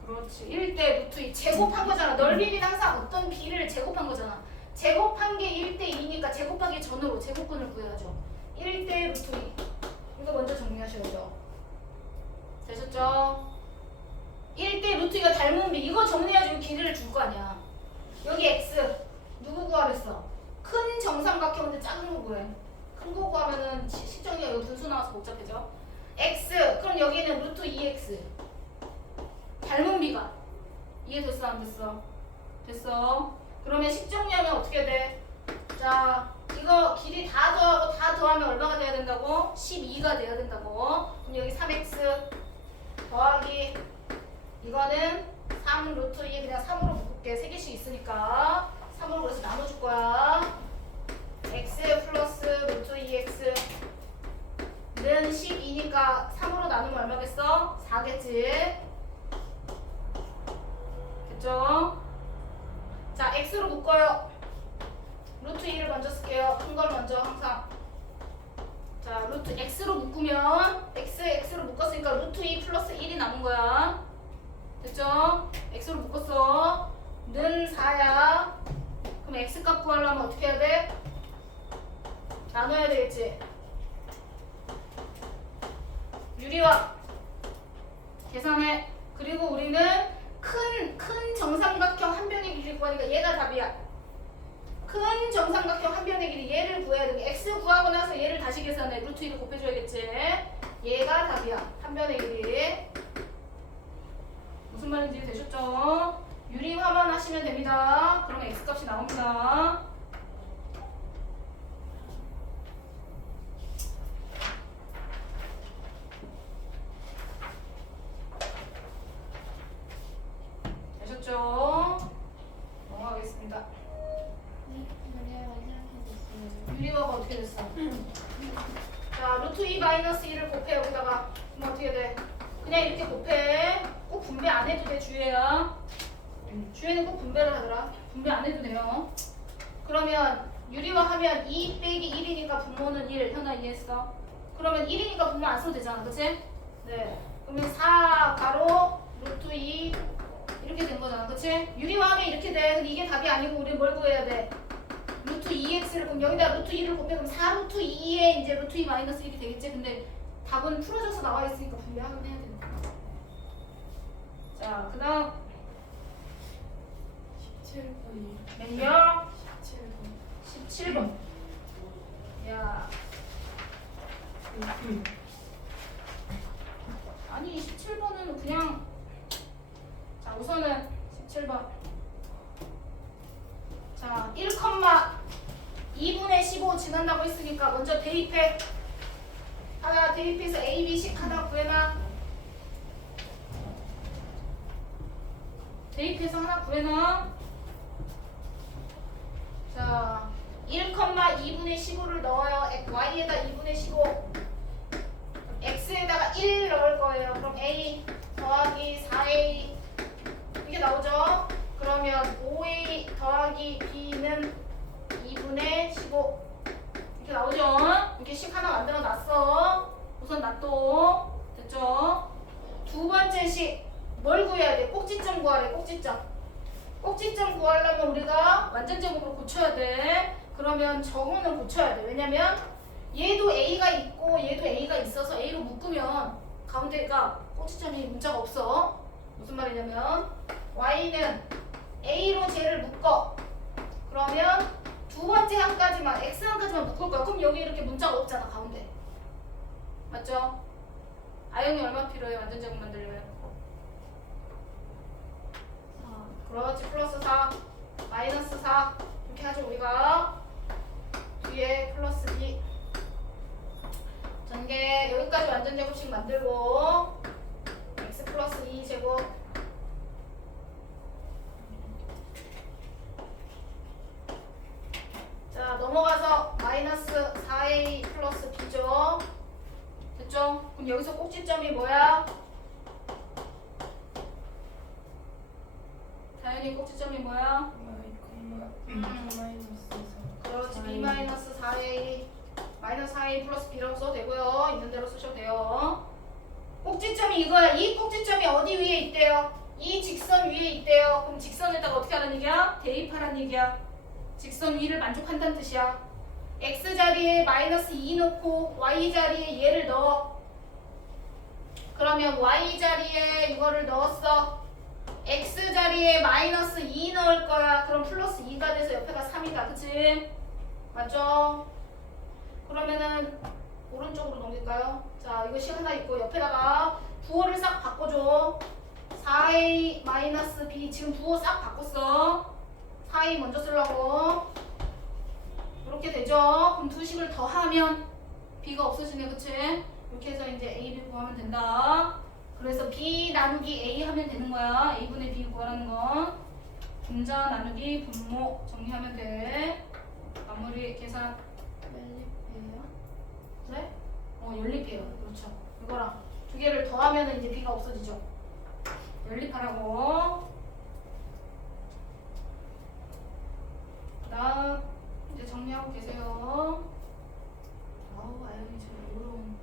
그렇지. 1대 루트 2 제곱한 거잖아. 넓이는 항상 어떤 비를 제곱한 거잖아. 제곱한 게 1대2니까 제곱하기 전으로 제곱근을 구해야죠. 1대 루트 2. 이거 먼저 정리하셔야죠. 되셨죠? 1대 루트 2가 닮은 비. 이거 정리해주면 길이를 줄 거 아니야. 여기 x. 누구 구하랬어? 큰 정삼각형인데 작은 거 구해. 큰 거 구하면은 식정리가 이거 분수 나와서 복잡해져. x. 그럼 여기는 루트 2x. 닮은 비가 이해됐어 안 됐어? 됐어. 그러면 식정리하면 어떻게 돼? 자, 이거 길이 다 더하고 다 더하면 얼마가 돼야 된다고? 12가 돼야 된다고. 그럼 여기 3x 더하기 이거는 3 루트 2 그냥 3으로 묶을게. 3개씩 있으니까 3으로 그래서 나눠줄 거야. x 플러스 루트 2x는 12니까 3으로 나누면 얼마겠어? 4겠지? 됐죠? 자, x로 묶어요. 루트 2를 먼저 쓸게요. 큰 걸 먼저 항상. 자, 루트 x로 묶으면 x로 묶었으니까 루트 2 플러스 1이 남은 거야. 됐죠? x로 묶었어. 는 4야. 그럼 x값 구하려면 어떻게 해야 돼? 나눠야 되겠지? 유리와 계산해. 그리고 우리는 큰 정삼각형 한 변의 길이를 구하니까 얘가 답이야. 큰 정삼각형 한 변의 길이 얘를 구해야 돼. x 구하고 나서 얘를 다시 계산해. 루트 2를 곱해줘야겠지. 얘가 답이야. 한 변의 길이. 무슨 말인지 되셨죠? 유리화만 하시면 됩니다. 그러면 x 값이 나옵니다. 되셨죠? 넘어가겠습니다. 유리화가 어떻게 됐어? 자, 루트 2 마이너스 1을 곱해 여기다가. 그럼 어떻게 돼? 그냥 이렇게 곱해. 꼭 분배 안 해도 돼, 주혜야. 주혜는 꼭 분배를 하더라. 분배 안 해도 돼요. 그러면 유리화하면 2 빼기 1이니까 분모는 1. 현아 이해했어? 그러면 1이니까 분모 안 써도 되잖아. 그치? 네. 그러면 4 가로 루트 2 이렇게 된 거잖아. 그치? 유리화하면 이렇게 돼. 근데 이게 답이 아니고 우리 뭘 구해야 돼? 루트 2x를 그럼 여기다 루트 2를 곱해. 그럼 4 루트 2에 이제 루트 2 마이너스 1이 되겠지? 근데 답은 풀어져서 나와 있으니까 분리하긴 해야 되는 거야. 자, 그 다음 17번이. 몇 명? 17번. 17번. 야. 아니 17번은 그냥 자 우선은 17번 자 1,2분의 15 지난다고 했으니까 먼저 대입해 하나 대입해서 A, B, C 하나 구해놔 대입해서 하나 구해놔 자 1,2분의 15를 넣어요 Y에다 2분의 15 X에다가 1 넣을 거예요. 그럼 A 더하기 4A 이게 나오죠? 그러면 5A 더하기 B는 2분의 15 이렇게 나오죠? 이렇게 식 하나 만들어 놨어. 우선 놔둬. 됐죠? 두 번째 식 뭘 구해야 돼? 꼭지점 구하래. 꼭지점. 꼭지점 구하려면 우리가 완전제곱으로 고쳐야 돼. 그러면 정우는 고쳐야 돼. 왜냐면 얘도 A가 있고 얘도 A가 있어서 A로 묶으면 가운데가 꼭지점이 문자가 없어. 무슨 말이냐면 Y는 A로 쟤를 묶어. 그러면 두 번째 한까지만 X 한까지만 묶을 거야. 그럼 여기 이렇게 문자가 없잖아 가운데. 맞죠? 아영이 얼마 필요해? 완전제곱 만들려면? 그렇지. 플러스 4 마이너스 4 이렇게 하죠 우리가. 뒤에 플러스 2 전개 여기까지 완전제곱식 만들고 x 플러스 2제곱 자 넘어가서 마이너스 4a 플러스 b죠. 됐죠? 그럼 여기서 꼭지점이 뭐야? 다현이 꼭지점이 뭐야? 그렇지. b 마이너스 4a 마이너스 4a 플러스 b라고 써도 되고요. 있는 대로 쓰셔도 돼요. 꼭지점이 이거야. 이 꼭지점이 어디 위에 있대요? 이 직선 위에 있대요. 그럼 직선에다가 어떻게 하라는 얘기야? 대입하라는 얘기야. 직선 위를 만족한다는 뜻이야. x 자리에 마이너스 2 넣고 y 자리에 얘를 넣어. 그러면 y 자리에 이거를 넣었어. x 자리에 마이너스 2 넣을 거야. 그럼 플러스 2가 돼서 옆에가 3이다. 그치? 맞죠? 그러면은 오른쪽으로 넘길까요? 자, 이것이 하나 있고 옆에다가 부호를 싹 바꿔줘. 4a 마이너스 b 지금 부호 싹 바꿨어. 4a 먼저 쓰려고. 이렇게 되죠? 그럼 두 식을 더하면 b가 없어지네. 그치? 이렇게 해서 이제 a, b 구하면 된다. 그래서 b 나누기 a 하면 되는 거야. a분의 b 구하라는 건. 분자 나누기 분모 정리하면 돼. 마무리 계산. 연립이에요? 그래? 연립해요. 그렇죠. 이거랑 두 개를 더하면 이제 b가 없어지죠. 연립하라고. 그다음 이제 정리하고 계세요. 아우 아영이 저 요런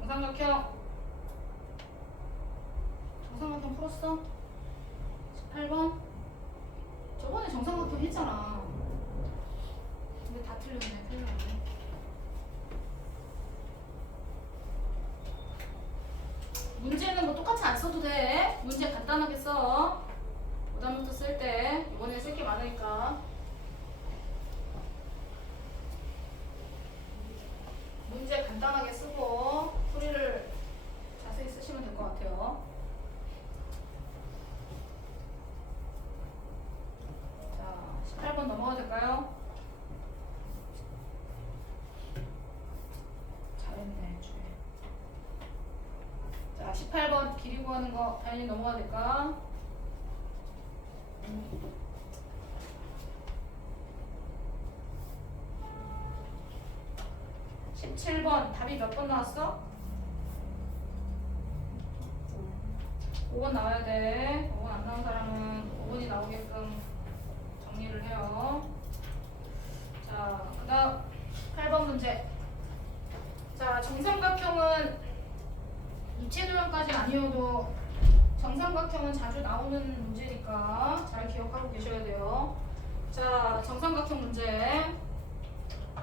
정삼각형 정삼각형 풀었어? 18번? 저번에 정삼각형 했잖아. 근데 다 틀렸네. 큰일 났네. 문제는 뭐 똑같이 안 써도 돼. 문제 간단하게 써. 그다음부터 쓸 때 이번에 쓸 게 많으니까 문제 간단하게 쓰고 풀이를 자세히 쓰시면 될 것 같아요. 자, 18번 넘어가도 될까요? 잘했네, 주에. 자, 18번 길이 구하는 거 다현이 넘어가도 될까? (17번) 답이 몇 번 나왔어? 5번 나와야 돼. 5번 안 나온 사람은 5번이 나오게끔 정리를 해요. 자, 그 다음 8번 문제. 자, 정삼각형은 입체도형까지 아니어도 정삼각형은 자주 나오는 문제니까 잘 기억하고 계셔야 돼요. 자, 정삼각형 문제.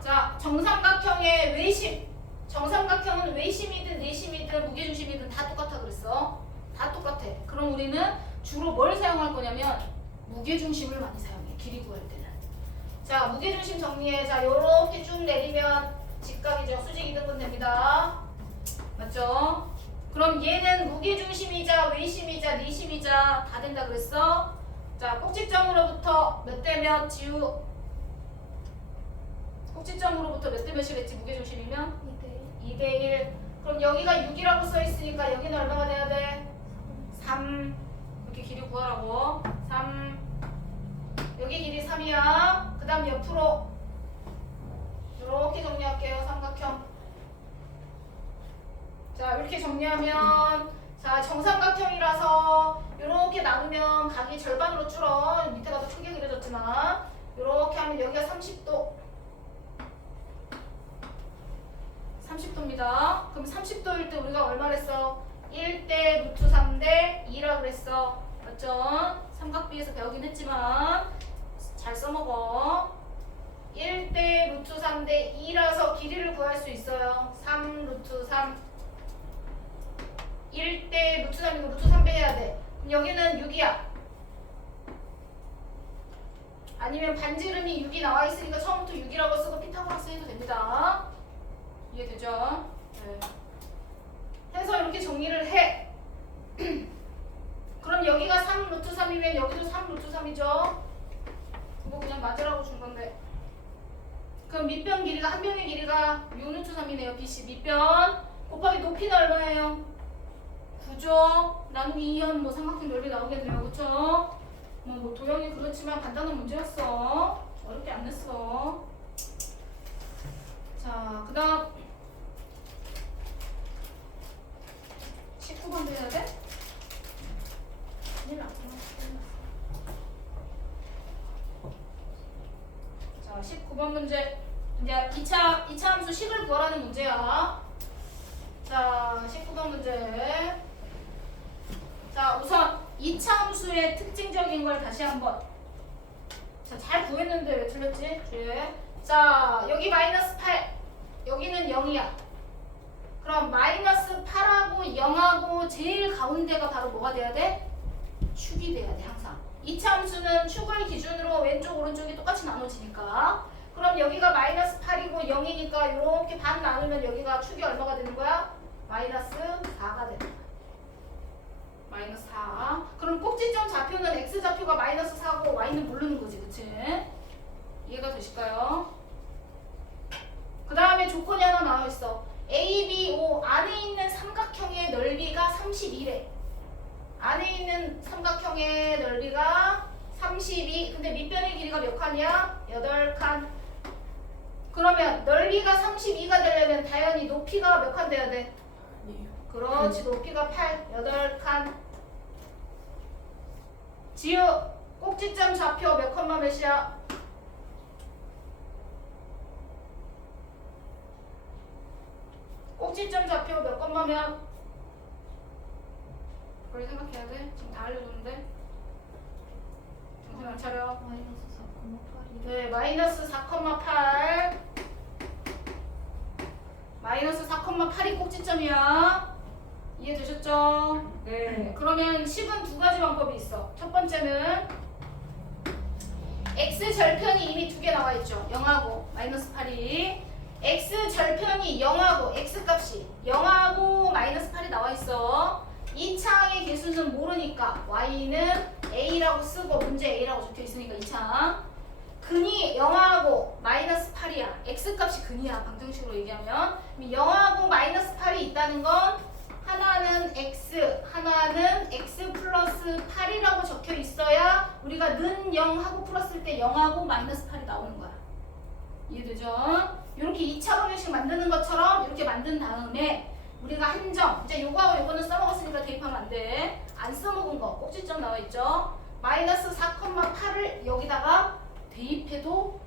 자, 정삼각형의 외심. 정삼각형은 외심이든 내심이든 무게중심이든 다 똑같아 그랬어. 다 똑같아. 그럼 우리는 주로 뭘 사용할 거냐면 무게중심을 많이 사용해. 길이 구할 때는. 자, 무게중심 정리해. 자, 요렇게 쭉 내리면 직각이죠. 수직 이등분 됩니다. 맞죠? 그럼 얘는 무게중심이자 외심이자 내심이자 다 된다 그랬어? 자, 꼭지점으로부터 몇 대 몇 지우. 꼭지점으로부터 몇 대 몇이랬지 무게중심이면? 2대1. 2대1. 그럼 여기가 6이라고 써있으니까 여기는 얼마가 돼야 돼? 3. 이렇게 길이 구하라고. 3. 여기 길이 3이야. 그 다음 옆으로 이렇게 정리할게요. 삼각형. 자, 이렇게 정리하면 자, 정삼각형이라서 이렇게 나누면 각이 절반으로 줄어. 밑에가 더 크게 그려졌지만 이렇게 하면 여기가 30도. 30도입니다. 그럼 30도일 때 우리가 얼마랬어? 1대 루트 3대 2라 그랬어. 맞죠? 삼각비에서 배우긴 했지만 잘 써먹어. 1대 루트 3대 2라서 길이를 구할 수 있어요. 3 루트 3. 1대 루트 3이고 루트 3배 해야 돼. 그럼 여기는 6이야. 아니면 반지름이 6이 나와 있으니까 처음부터 6이라고 쓰고 피타고라스 해도 됩니다. 이해되죠? 네. 해서 이렇게 정리를 해. 그럼 여기가 3 루트 3이면 여기도 3 루트 3이죠? 그거 그냥 맞으라고 준 건데. 그럼 밑변 길이가 한 변의 길이가 6 루트 3이네요. BC 밑변 곱하기 높이는 얼마예요? 9죠? 나누기 2현 뭐 삼각형 넓이 나오겠네요. 그쵸? 뭐 도형이 그렇지만 간단한 문제였어. 어렵게 안 냈어. 자, 그 다음 19번도 해야 돼? 큰일 났구나. 자, 19번 문제. 이제 2차 함수 식을 구하라는 문제야. 자, 19번 문제. 자, 우선 2차 함수의 특징적인 걸 다시 한번. 자, 잘 구했는데 왜 틀렸지? 주에. 자, 여기 마이너스 8. 여기는 0이야. 그럼 마이너스 8하고 0하고 제일 가운데가 바로 뭐가 돼야 돼? 축이 돼야 돼, 항상. 2차 함수는 축을 기준으로 왼쪽, 오른쪽이 똑같이 나눠지니까. 그럼 여기가 마이너스 8이고 0이니까 이렇게 반 나누면 여기가 축이 얼마가 되는 거야? 마이너스 4가 되는 거야. 마이너스 4. 그럼 꼭지점 좌표는 x좌표가 마이너스 4고 y는 모르는 거지, 그치? 이해가 되실까요? 그 다음에 조건이 하나 나와 있어. ABO 안에 있는 삼각형의 넓이가 31에. 안에 있는 삼각형의 넓이가 32. 근데 밑변의 길이가 몇 칸이야? 8칸. 그러면 넓이가 32가 되려면 당연히 높이가 몇 칸 돼야 돼? 그렇지, 높이가 8칸. 지우, 꼭지점 좌표 몇 컴마 몇이야? 꼭지점 좌표 몇 컴마면? 그걸 생각해야 돼? 지금 다 알려줬는데? 정신 안 차려. 마이너스 4,8이. 네, 마이너스 4,8. 마이너스 4,8이 꼭지점이야. 이해되셨죠? 네. 그러면 10은 두 가지 방법이 있어. 첫 번째는 x절편이 이미 두 개 나와 있죠. 0하고 마이너스 8이. x절편이 0하고 x값이 0하고 마이너스 8이 나와 있어. 2차항의 개수는 모르니까 y는 a라고 쓰고 문제 a라고 적혀 있으니까 2차항. 근이 0하고 마이너스 8이야. x값이 근이야. 방정식으로 얘기하면. 0하고 마이너스 8이 있다는 건 하나는 x, 하나는 x 플러스 8이라고 적혀 있어야 우리가 는 0 하고 풀었을 때 0하고 마이너스 8이 나오는 거야. 이해되죠? 이렇게 2차 방정식 만드는 것처럼 이렇게 만든 다음에 우리가 한정, 이제 요거하고 요거는 써먹었으니까 대입하면 안 돼. 안 써먹은 거 꼭지점 나와 있죠? 마이너스 4,8을 여기다가 대입해도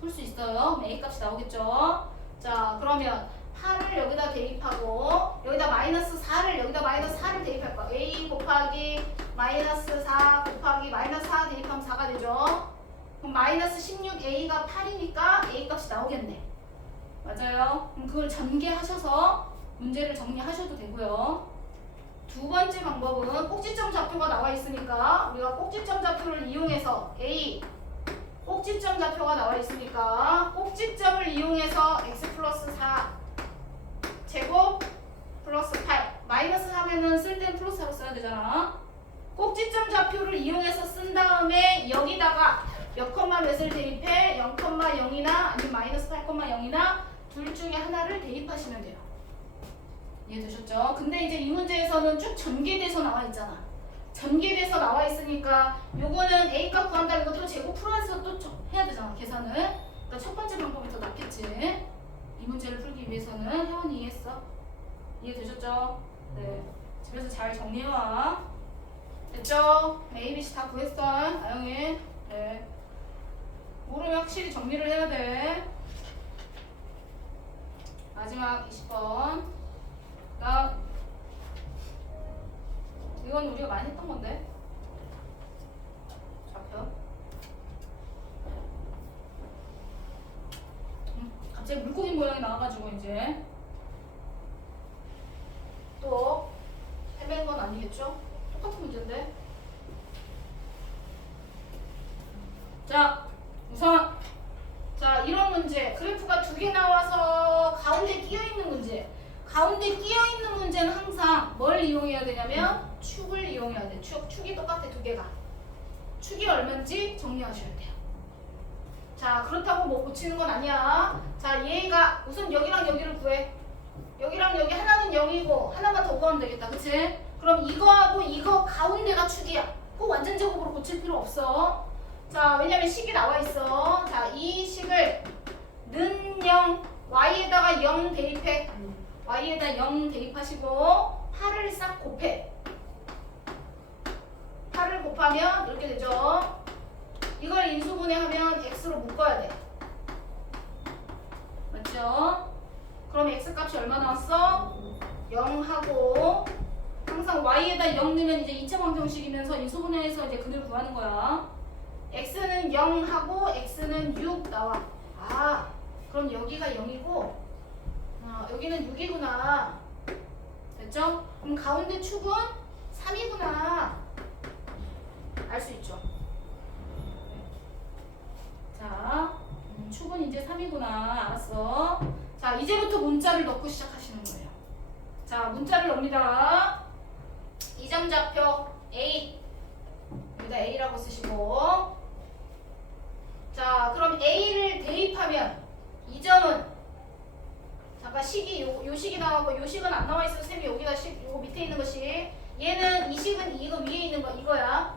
풀 수 있어요. A 값이 나오겠죠? 자, 그러면 8을 여기다 대입하고 여기다 마이너스 4를 여기다 마이너스 4를 대입할 거야. A 곱하기 마이너스 4 곱하기 마이너스 4 대입하면 4가 되죠? 그럼 마이너스 16A가 8이니까 A 값이 나오겠네. 맞아요. 그럼 그걸 전개하셔서 문제를 정리하셔도 되고요. 두 번째 방법은 꼭지점 좌표가 나와 있으니까 우리가 꼭지점 좌표를 이용해서 A 꼭지점 좌표가 나와 있으니까 꼭지점을 이용해서 x 플러스 4 제곱 플러스 8 마이너스 3에는 쓸 때는 플러스 4로 써야 되잖아. 꼭지점 좌표를 이용해서 쓴 다음에 여기다가 몇 컴마 몇을 대입해 0,0이나 아니면 마이너스 8,0이나 둘 중에 하나를 대입하시면 돼요. 이해되셨죠? 근데 이제 이 문제에서는 쭉 전개돼서 나와 있잖아. 전개돼서 나와 있으니까 요거는 A 값 구한다 이것도 제곱 풀어서 또 해야 되잖아 계산을. 그러니까 첫 번째 방법이 더 낫겠지. 이 문제를 풀기 위해서는 혜원이 이해했어? 이해되셨죠? 네. 집에서 잘 정리해와. 됐죠? A, B, C 다 구했어. 아영이. 네. 모르면 확실히 정리를 해야 돼. 마지막 20번. 나 이건 우리가 많이 했던 건데. 좌표. 갑자기 물고기 모양이 나와가지고 이제 또 헤맨 건 아니겠죠? 똑같은 문제인데. 자, 우선 자 이런 문제 그래프가 두 개 나와서 가운데 끼어 있는 문제. 가운데 끼어 있는 문제는 항상 뭘 이용해야 되냐면 축을 이용해야 돼. 축이 똑같아 두 개가. 축이 얼마인지 정리하셔야 돼요. 자 그렇다고 뭐 고치는 건 아니야. 자 얘가 우선 여기랑 여기를 구해. 여기랑 여기 하나는 0이고 하나만 더 구하면 되겠다. 그치? 그럼 이거하고 이거 가운데가 축이야. 꼭 완전 제곱으로 고칠 필요 없어. 자 왜냐면 식이 나와 있어. 자 이 식을 는 0 y에다가 0 대입해. y에다 0 대입하시고 8을 싹 곱해. 8을 곱하면 이렇게 되죠. 이걸 인수분해하면 x로 묶어야 돼. 맞죠? 그럼 x 값이 얼마 나왔어? 0하고 항상 y에다 0 넣으면 이제 2차 방정식이면서 인수분해해서 이제 그를 구하는 거야. x는 0하고 x는 6 나와. 아 그럼 여기가 0이고 여기는 6이구나. 됐죠? 그럼 가운데 축은 3이구나. 알 수 있죠? 자, 축은 이제 3이구나. 알았어. 자, 이제부터 문자를 넣고 시작하시는 거예요. 자, 문자를 넣습니다. 이 점 좌표 A. 여기다 A라고 쓰시고. 자, 그럼 A를 대입하면 이 점은 잠깐 식이 요 식이 나왔고 요 식은 안 나와 있어. 쌤이 여기다 요거 밑에 있는 것이 얘는 이 식은 이거 위에 있는 거 이거야.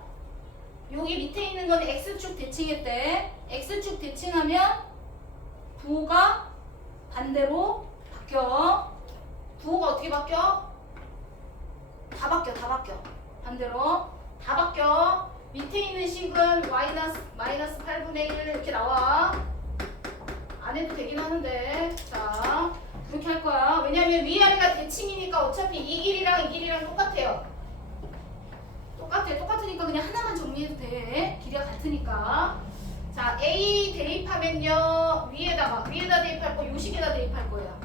여기 밑에 있는 건 x축 대칭했대. x축 대칭하면 부호가 반대로 바뀌어. 부호가 어떻게 바뀌어? 다 바뀌어. 반대로 다 바뀌어. 밑에 있는 식은 마이너스 8분의 1 이렇게 나와. 안 해도 되긴 하는데. 자, 그렇게 할 거야. 왜냐면 위아래가 대칭이니까 어차피 이 길이랑 똑같아요. 똑같으니까 그냥 하나만 정리해도 돼. 길이가 같으니까. 자, A 대입하면요. 위에다 대입할 거, 요식에다 대입할 거예요.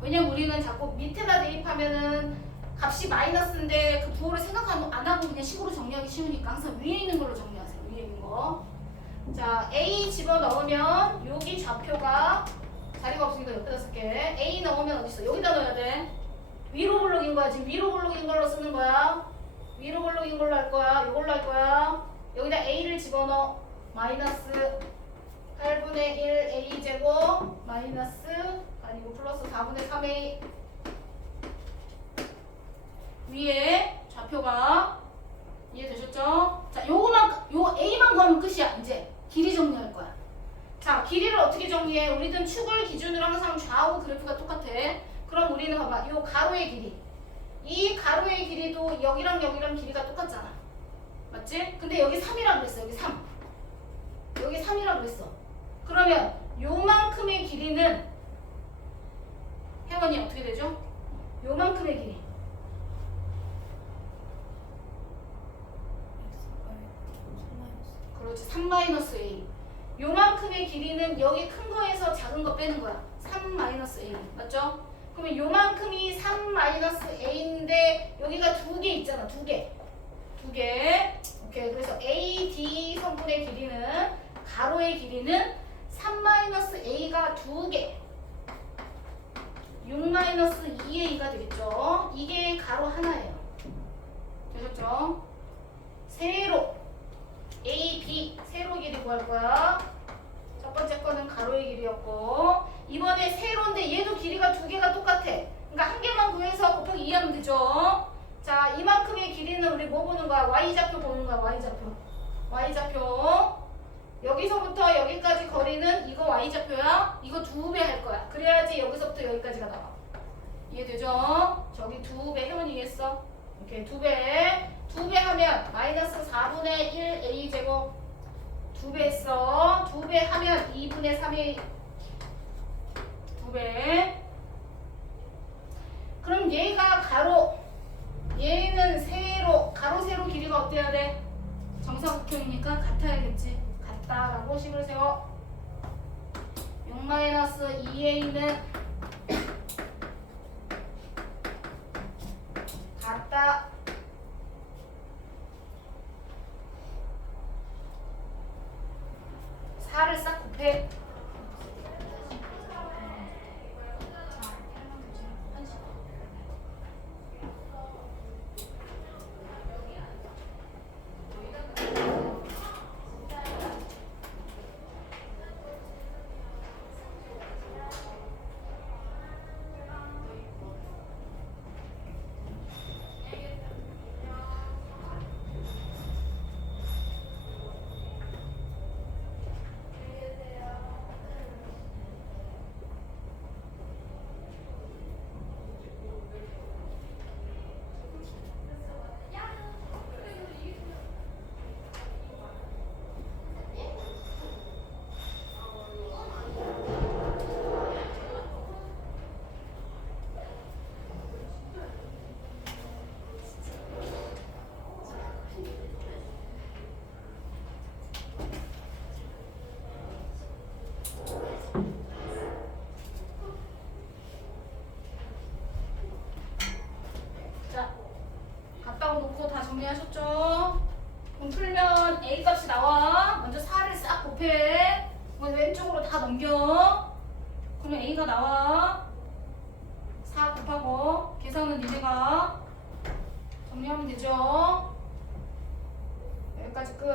왜냐면 우리는 자꾸 밑에다 대입하면은 값이 마이너스인데 그 부호를 생각 안 하고 그냥 식으로 정리하기 쉬우니까 항상 위에 있는 걸로 정리하세요. 위에 있는 거. 자, A 집어넣으면 여기 좌표가 자리가 없으니까 옆에다 쓸게. A 넣으면 어디 있어? 여기다 넣어야 돼. 위로 블록인 거야. 지금 위로 블록인 걸로 쓰는 거야. 위로 블록인 걸로 할 거야. 이걸로 할 거야. 여기다 A를 집어넣어. 마이너스 8분의 1 A 제곱 마이너스 아니고 플러스 4분의 3A 위에 좌표가 이해되셨죠? 자, 요 A만 구하면 끝이야. 이제 길이 정리할 거야. 자, 길이를 어떻게 정리해? 우리는 축을 기준으로 항상 좌우 그래프가 똑같아. 그럼 우리는 봐봐. 요 가로의 길이. 이 가로의 길이도 여기랑 여기랑 길이가 똑같잖아. 맞지? 근데 여기 3이라고 그랬어. 여기 3. 여기 3이라고 그랬어. 그러면 요만큼의 길이는 혜원이 어떻게 되죠? 요만큼의 길이. 그렇지. 3-a. 요만큼의 길이는 여기 큰 거에서 작은 거 빼는 거야. 3-a. 맞죠? 그러면 요만큼이 3-a인데 여기가 두 개 있잖아. 두 개. 오케이. 그래서 AD 성분의 길이는 가로의 길이는 3-a가 두 개. 6-2a가 되겠죠. 이게 가로 하나예요. 되셨죠? 세로 AB 세로 길이 구할 거야. 첫 번째 거는 가로의 길이였고 이번에 세로인데 얘도 길이가 두 개가 똑같아. 그러니까 한 개만 구해서 곱하기 2하면 되죠. 자, 이만큼의 길이는 우리 뭐 보는 거야? Y좌표 보는 거야. Y좌표. 여기서부터 여기까지 거리는 이거 Y좌표야. 이거 2배 할 거야. 그래야지 여기서부터 여기까지가 나와. 이해되죠? 저기 2배. 혜원이 이해했어? 오케이. 2배 하면 마이너스 4분의 1 A제곱 2배 했어. 2배 하면 2분의 3A 2배. 그럼 얘가 가로, 얘는 세로. 가로 세로 길이가 어때야 돼? 정사각형이니까 같아야겠지. 같다라고 식을 세워. 6-2a는 같다. 사를 싹 곱해. 정리하셨죠? 그럼 풀면 A 값이 나와. 먼저 4를 싹 곱해. 왼쪽으로 다 넘겨. 그러면 A가 나와. 4 곱하고 계산은 니네가 정리하면 되죠? 여기까지 끝.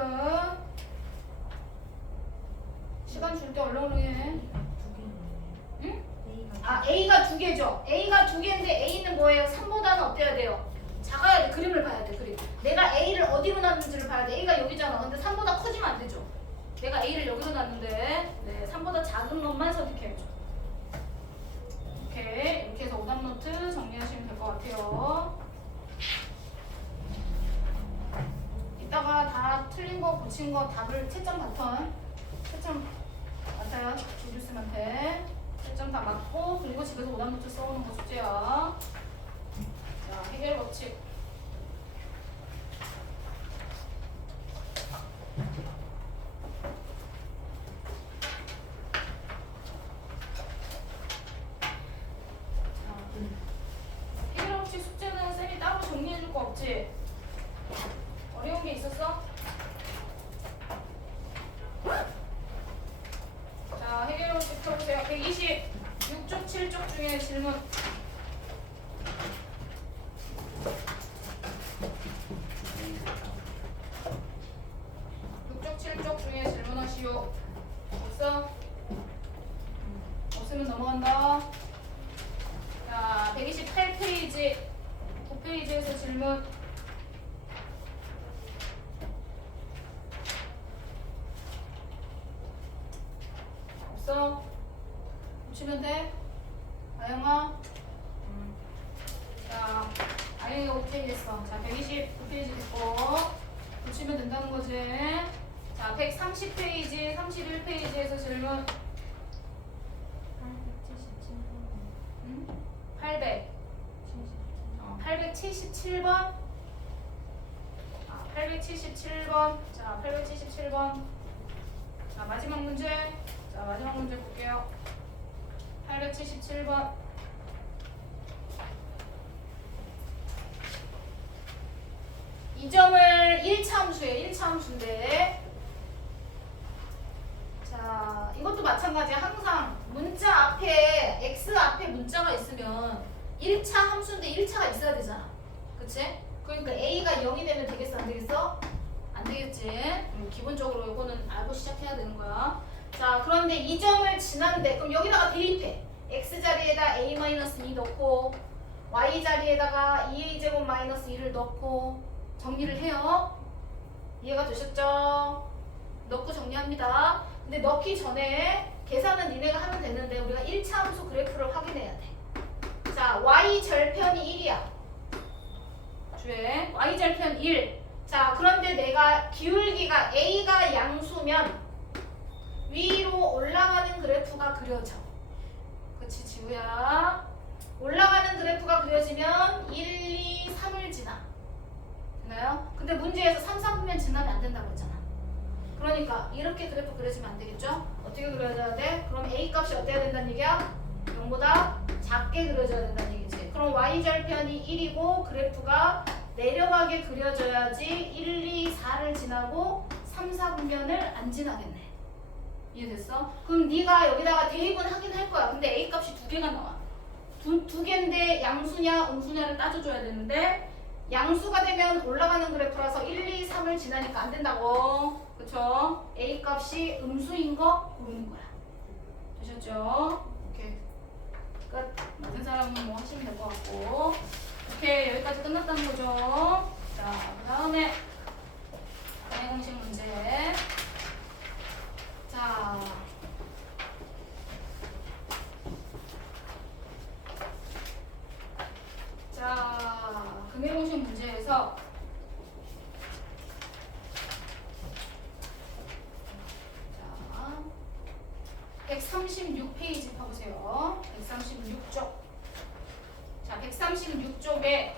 시간 줄 때 얼른 해. 응? 아, A가 두 개죠. A가 두 개인데 A는 뭐예요? 3보다는 어때야 돼요? 작아야 돼. 그림을 봐야 돼. 그림. 내가 A를 어디로 놨는지를 봐야 돼. A가 여기잖아. 근데 3보다 커지면 안 되죠. 내가 A를 여기로 놨는데 3보다 작은 것만 선택해야죠. 오케이. 이렇게 해서 오답노트 정리하시면 될 것 같아요. 이따가 다 틀린 거 붙인 거 답을 채점 맡아요. 조교쌤한테 채점 다 맞고, 그리고 집에서 오답노트 써오는 거 숙제야. 자, 해결 법칙. 해결 법칙 숙제는 쌤이 따로 정리해줄 거 없지? 어려운 게 있었어? 자, 해결 법칙 펴보세요. 126쪽, 7쪽 중에 질문. 6쪽, 7쪽 중에 질문하시오. 없어? 없으면 넘어간다. 자, 128페이지 9페이지에서 질문. 없어? 붙이면 돼? 아영아? 자, 아니 오케이 됐어. 자 129페이지 됐고 붙이면 된다는 거지. 자 130페이지 31페이지에서 질문 800 877번 877번 자 877번 자 마지막 문제 자 마지막 문제 볼게요. 877번 이 점을 1차 함수예요. 1차 함수인데 자 이것도 마찬가지야. 항상 문자 앞에 x 앞에 문자가 있으면 1차 함수인데 1차가 있어야 되잖아. 그치? 그러니까 a가 0이 되면 되겠어? 안 되겠어? 안 되겠지. 기본적으로 이거는 알고 시작해야 되는 거야. 자 그런데 이 점을 지난데 그럼 여기다가 대입해. x 자리에다 a-2 넣고 y 자리에다가 2a제곱 마이너스 2를 넣고 정리를 해요. 이해가 되셨죠? 넣고 정리합니다. 근데 넣기 전에 계산은 니네가 하면 되는데 우리가 1차 함수 그래프를 확인해야 돼. 자, y 절편이 1이야. 주에 y 절편 1. 자, 그런데 내가 기울기가 a가 양수면 위로 올라가는 그래프가 그려져. 그치, 지우야? 올라가는 그래프가 그려지면 1, 2, 3을 지나. 되나요? 근데 문제에서 3, 4분면 지나면 안 된다고 했잖아. 그러니까 이렇게 그래프 그려지면 안 되겠죠? 어떻게 그려져야 돼? 그럼 a 값이 어때야 된다는 얘기야? 0보다 작게 그려져야 된다는 얘기지. 그럼 y절편이 1이고 그래프가 내려가게 그려져야지 1, 2, 4를 지나고 3, 4분면을 안 지나겠네. 이해됐어? 그럼 네가 여기다가 대입은 하긴 할 거야. 근데 a 값이 2개가 나와. 두 개인데 양수냐 음수냐를 따져줘야 되는데 양수가 되면 올라가는 그래프라서 1, 2, 3을 지나니까 안 된다고. 그쵸? a 값이 음수인 거 고르는 거야. 되셨죠? 오케이. 끝. 맞은 사람은 뭐 하시면 될 것 같고. 오케이. 여기까지 끝났다는 거죠. 자, 그 다음에 단위 공식 문제. 자. 자, 금액공식 문제에서 자, 136페이지 펴보세요. 136쪽. 자, 136쪽에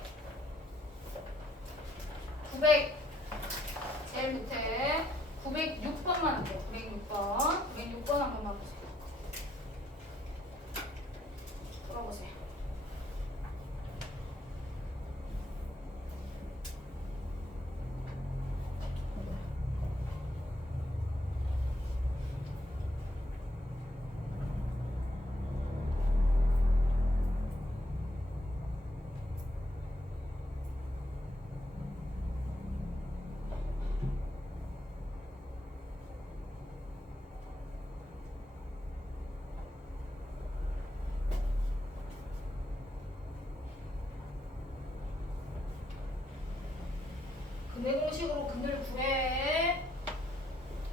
900 제일 밑에 906번만 할게요. 906번. 906번 한 번만 보세요. 풀어보세요. 금의 공식으로 근을 구해.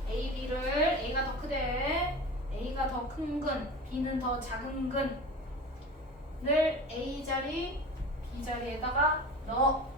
A, B를 A가 더 크대. A가 더 큰 근, B는 더 작은 근을 A 자리, B 자리에다가 넣어.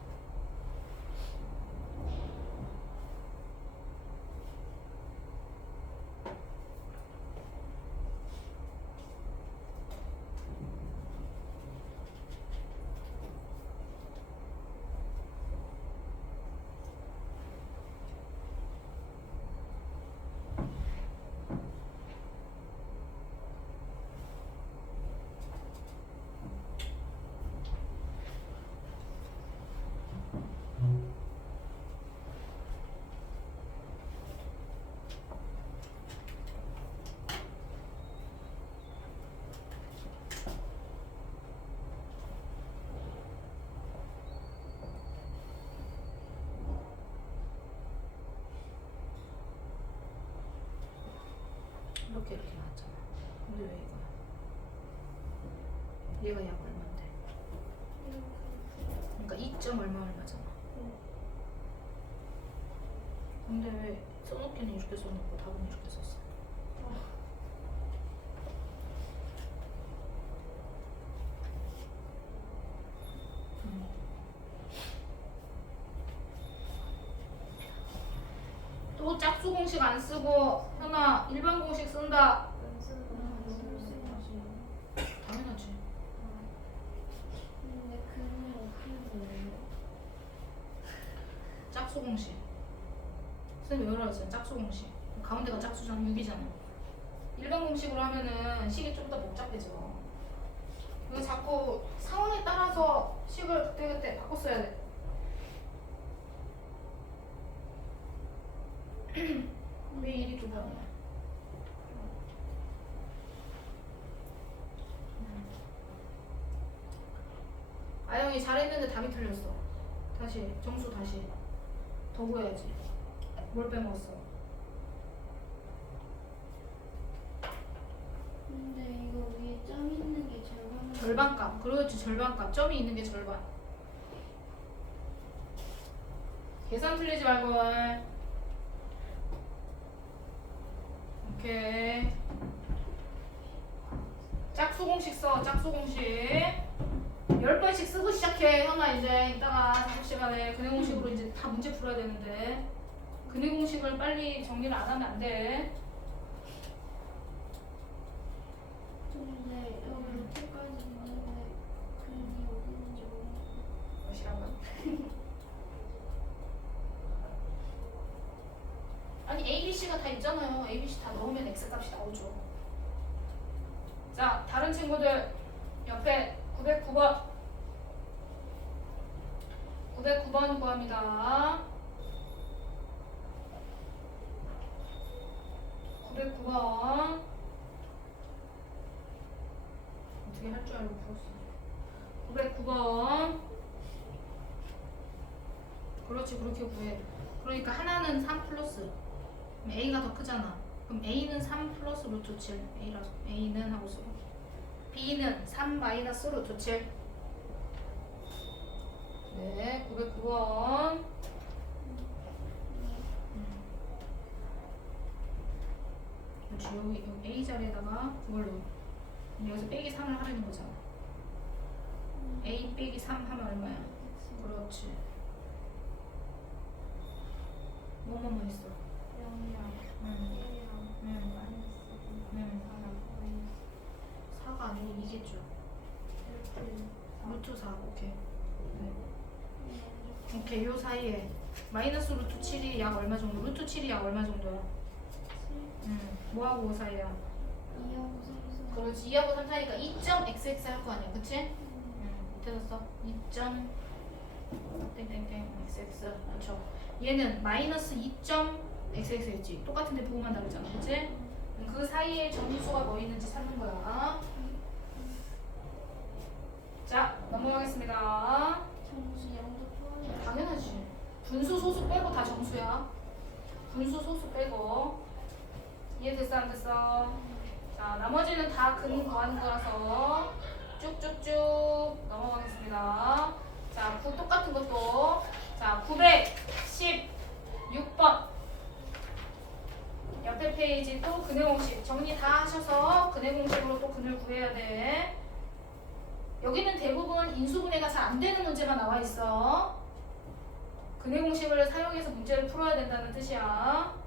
이렇게 나왔잖아. 근데 왜 이거야? 얘가 약 얼마인데? 그러니까 2점 얼마잖아. 근데 왜 써놓기는 이렇게 써놓고 답은 이렇게 썼어? 또 짝수 공식 안 쓰고 현아 일반 공식 쓴다. 당연하지. 근데 그는 어떻게 돼요? 짝수 공식. 선생님 왜 그러지? 짝수 공식. 가운데가 짝수잖아. 6이잖아. 일반 공식으로 하면은 식이 좀 더 복잡해져. 이거 자꾸 상황에 따라서 식을 그때그때 바꿔 써야 돼. 왜 일이 두 번이야? 아영이 잘했는데 답이 틀렸어. 다시 점수 다시 더 보여야지. 뭘 빼먹었어? 근데 이거 위에 점 있는 게 절반. 절반값. 그렇지, 절반값. 점이 있는 게 절반. 계산 틀리지 말고. 오케이. 짝수 공식 써. 짝수 공식. 10번씩 쓰고 시작해. 현아 이제 이따가 작업 시간에 근해 공식으로 이제 다 문제 풀어야 되는데 근해 공식을 빨리 정리를 안 하면 안 돼. 근데 여기 이렇게까지 있는데 그림이 어디 있는지 모르겠어. 무시하고. 아니 A, B, C가 다 있잖아요. A, B, C 다 넣으면 X 값이 나오죠. 자, 다른 친구들 옆에 909번 909번 구합니다. 909번 어떻게 할 줄 알고 풀었어. 909번 그렇지, 그렇게 구해. 그러니까 하나는 3 플러스 그럼 A가 더 크잖아. 그럼 A는 3 플러스 루트 7 A라서 A는 하고 쓰고 B는 3 마이너스 루트 7. 네, 909번 그렇지. 여기 A 자리에다가 그걸로 여기서 빼기 3을 하려는 거잖아. A 빼기 3 하면 얼마야? 그렇지. 뭐뭐뭐 있어? 0이랑 응. 1이랑 응. 마이너스 4가 아니고 2겠죠. 루트 4. 오케이. 네. 오케이. 요 사이에 마이너스 루트 7이 약 얼마 정도? 루트 7이 약 얼마 정도야? 뭐하고 5 사이야? 2하고 3. 그렇지. 2하고 3 사이니까 2.xx 할 거 아니야. 그치? 밑에서 써. 2점 땡땡땡 xx. 그렇죠. 얘는 마이너스 2.xx였지. 똑같은데 부호만 다르잖아. 그치? 그 사이에 점수가 뭐 있는지 찾는 거야. 자, 넘어가겠습니다. 점수 0도 포함이 당연하지. 분수 소수 빼고 다 점수야. 분수 소수 빼고. 이해됐어 안 됐어? 자, 나머지는 다 근 더하는 거라서 쭉쭉쭉 넘어가겠습니다. 자, 똑같은 것도. 자, 916번 옆에 페이지 또 근해 공식 정리 다 하셔서 근해 공식으로 또 근을 구해야 돼. 여기는 대부분 인수분해가 잘 안 되는 문제만 나와 있어. 근해 공식을 사용해서 문제를 풀어야 된다는 뜻이야.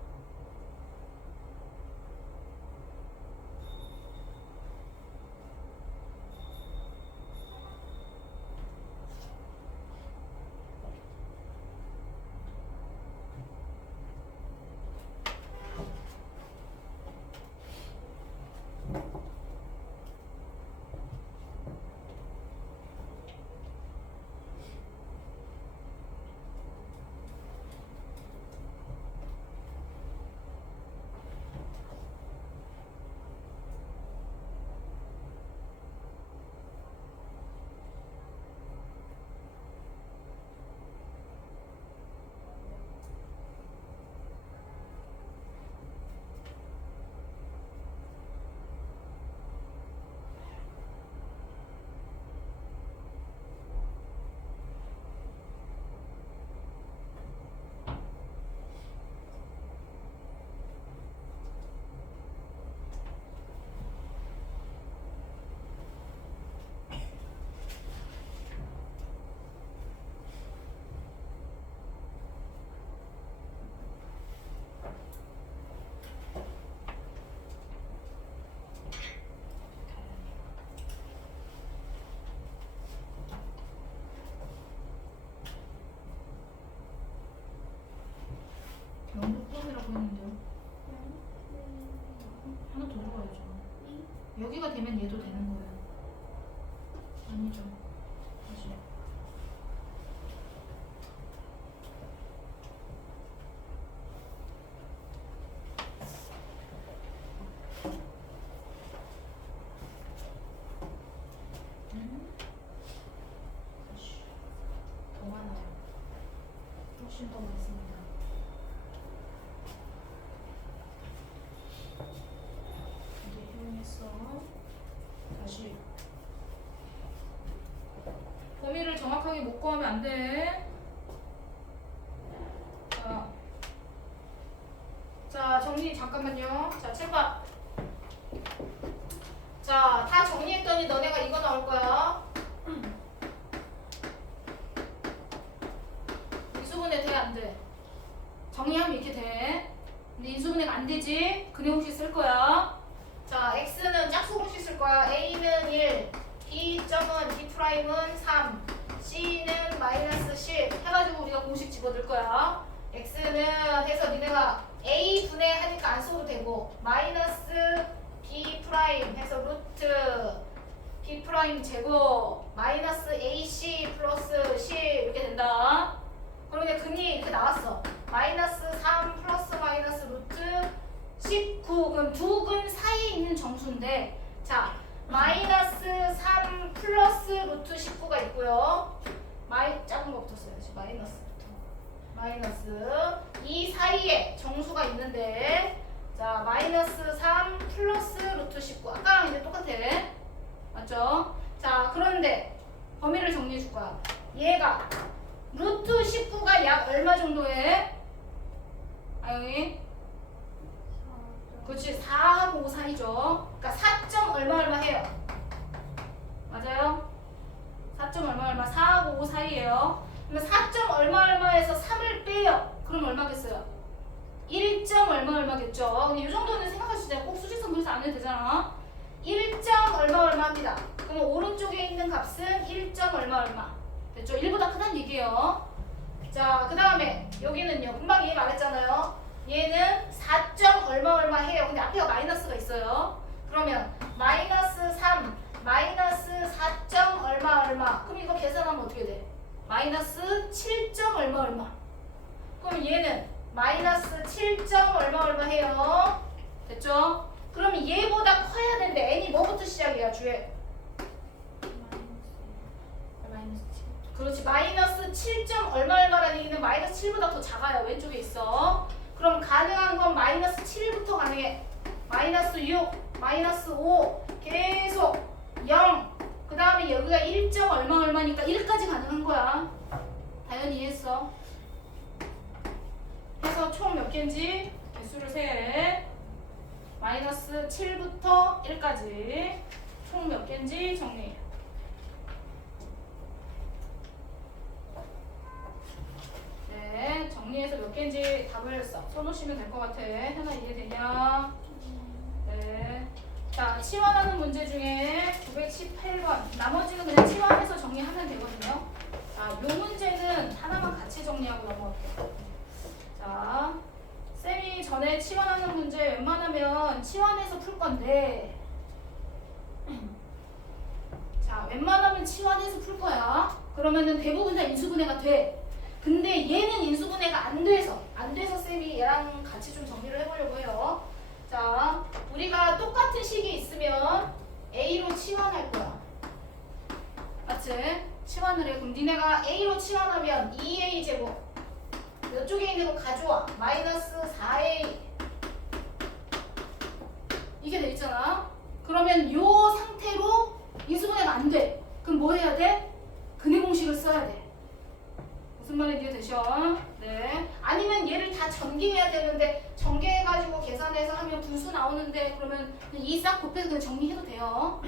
되면 얘도 되는 거예요. 아니죠. 다시. 다시. 더 많아요. 훨씬 더 많습니다. 이제 이용했어. 다시. 범위를 정확하게 못 구하면 안 돼. 자, 정리 잠깐만요. 자, 책봐. 자, 다 정리했더니 너네가 이거 나올 거야. 인수분해 돼, 안 돼? 정리하면 이렇게 돼. 근데 인수분해가 안 되지? 근해공식 쓸 거야. 자, x는 짝수공식 쓸 거야. a는 1, b점은 b'은 3, c는 마이너스 10 해가지고 우리가 공식 집어들 거야. x는 해서 니네가 a 분해하니까 안 써도 되고 마이너스 b' 해서 루트 b' 제곱 마이너스 ac 플러스 10 이렇게 된다. 그러면 근이 이렇게 나왔어. 마이너스 3 플러스 마이너스 루트 19. 그럼 두 근 사이에 있는 정수인데, 자, 마이너스 3 플러스 루트 19가 있고요. 작은 거부터 써야지. 마이너스 이 사이에 정수가 있는데, 자, 마이너스 3 플러스 루트 19. 아까랑 이제 똑같아. 맞죠? 자, 그런데 범위를 정리해 줄 거야. 얘가 루트 19가 약 얼마 정도 해? 아영이? 그렇지. 4하고 5 사이죠. 그러니까 4점 얼마 해요. 맞아요? 4점 얼마 4하고 5 사이에요. 그러면 4점 얼마에서 3을 빼요. 그럼 얼마겠어요? 1점 얼마겠죠. 근데 이 정도는 생각할 수 있잖아요. 꼭 수직선 그래서 안 해도 되잖아. 1점 얼마입니다. 그러면 오른쪽에 있는 값은 1점 얼마. 됐죠? 1보다 크다는 얘기예요. 자, 그 다음에 여기는요. 금방 얘 말했잖아요. 얘는 4점 얼마 해요. 근데 앞에가 마이너스가 있어요. 그러면 마이너스 3, 마이너스 4점 얼마. 그럼 이거 계산하면 어떻게 돼? 마이너스 7점 얼마. 그럼 얘는 마이너스 7점 얼마 해요. 됐죠? 그럼 얘보다 커야 되는데 n이 뭐부터 시작이야, 주에? 그렇지. 마이너스 7점 얼마라는 얘기는 마이너스 7보다 더 작아요. 왼쪽에 있어. 그럼 가능한 건 마이너스 7부터 가능해. 마이너스 6, 마이너스 5 계속 0. 그 다음에 여기가 1점 얼마니까 1까지 가능한 거야. 당연히 이해했어. 해서 총 몇 개인지 개수를 세. 마이너스 7부터 1까지 총 몇 개인지 정리해. 네, 정리해서 몇 개인지 답을 써놓으시면 될 것 같아. 하나 이해되냐? 네. 자, 치환하는 문제 중에 918번. 나머지는 그냥 치환해서 정리하면 되거든요. 자, 요 문제는 하나만 같이 정리하고 넘어갈게요. 자, 쌤이 전에 치환하는 문제 웬만하면 치환해서 풀 건데, 자, 웬만하면 치환해서 풀 거야. 그러면은 대부분 다 인수분해가 돼. 근데 얘는 인수분해가 안 돼서 쌤이 얘랑 같이 좀 정리를 해보려고 해요. 자, 우리가 똑같은 식이 있으면 A로 치환할 거야. 맞지? 치환을 해. 그럼 니네가 A로 치환하면 2A 제곱 이쪽에 있는 거 가져와. 마이너스 4A 이게 돼 있잖아. 그러면 요 상태로 인수분해가 안 돼. 그럼 뭐 해야 돼? 근해 공식을 써야 돼. 무슨 말인지 이해되셔? 네. 아니면 얘를 다 전개해야 되는데 전개해가지고 계산해서 하면 분수 나오는데 그러면 이 싹 곱해서 그냥 정리해도 돼요.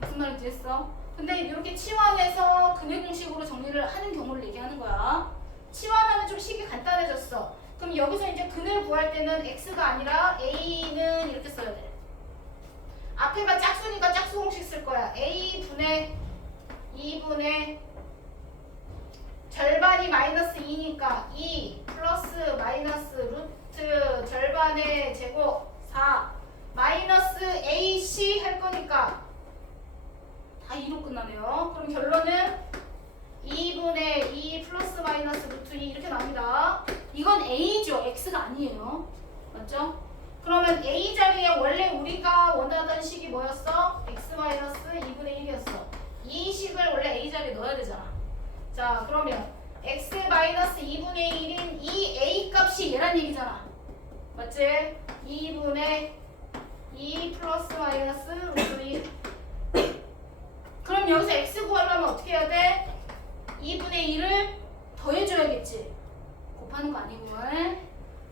무슨 말인지 이해했어? 근데 이렇게 치환해서 근해 공식으로 정리를 하는 경우를 얘기하는 거야. 치환하면 좀 식이 간단해졌어. 그럼 여기서 이제 근을 구할 때는 x가 아니라 a는 이렇게 써야 돼. 앞에가 짝수니까 짝수 공식 쓸 거야. a분의 2분의 절반이 마이너스 2니까 2 플러스 마이너스 루트 절반의 제곱 4 마이너스 AC 할 거니까 다 2로 끝나네요. 그럼 결론은 2분의 2 플러스 마이너스 루트 2 이렇게 나옵니다. 이건 A죠. X가 아니에요. 맞죠? 그러면 A 자리에 원래 우리가 원하던 식이 뭐였어? X 마이너스 2분의 1이었어. 이 식을 원래 A 자리에 넣어야 되잖아. 자, 그러면 X 마이너스 2분의 1인 이 A 값이 얘란 얘기잖아. 맞지? 2분의 2 플러스 마이너스 루트 2. 그럼 여기서 X 구하려면 어떻게 해야 돼? 2분의 1을 더해줘야겠지. 곱하는 거 아니고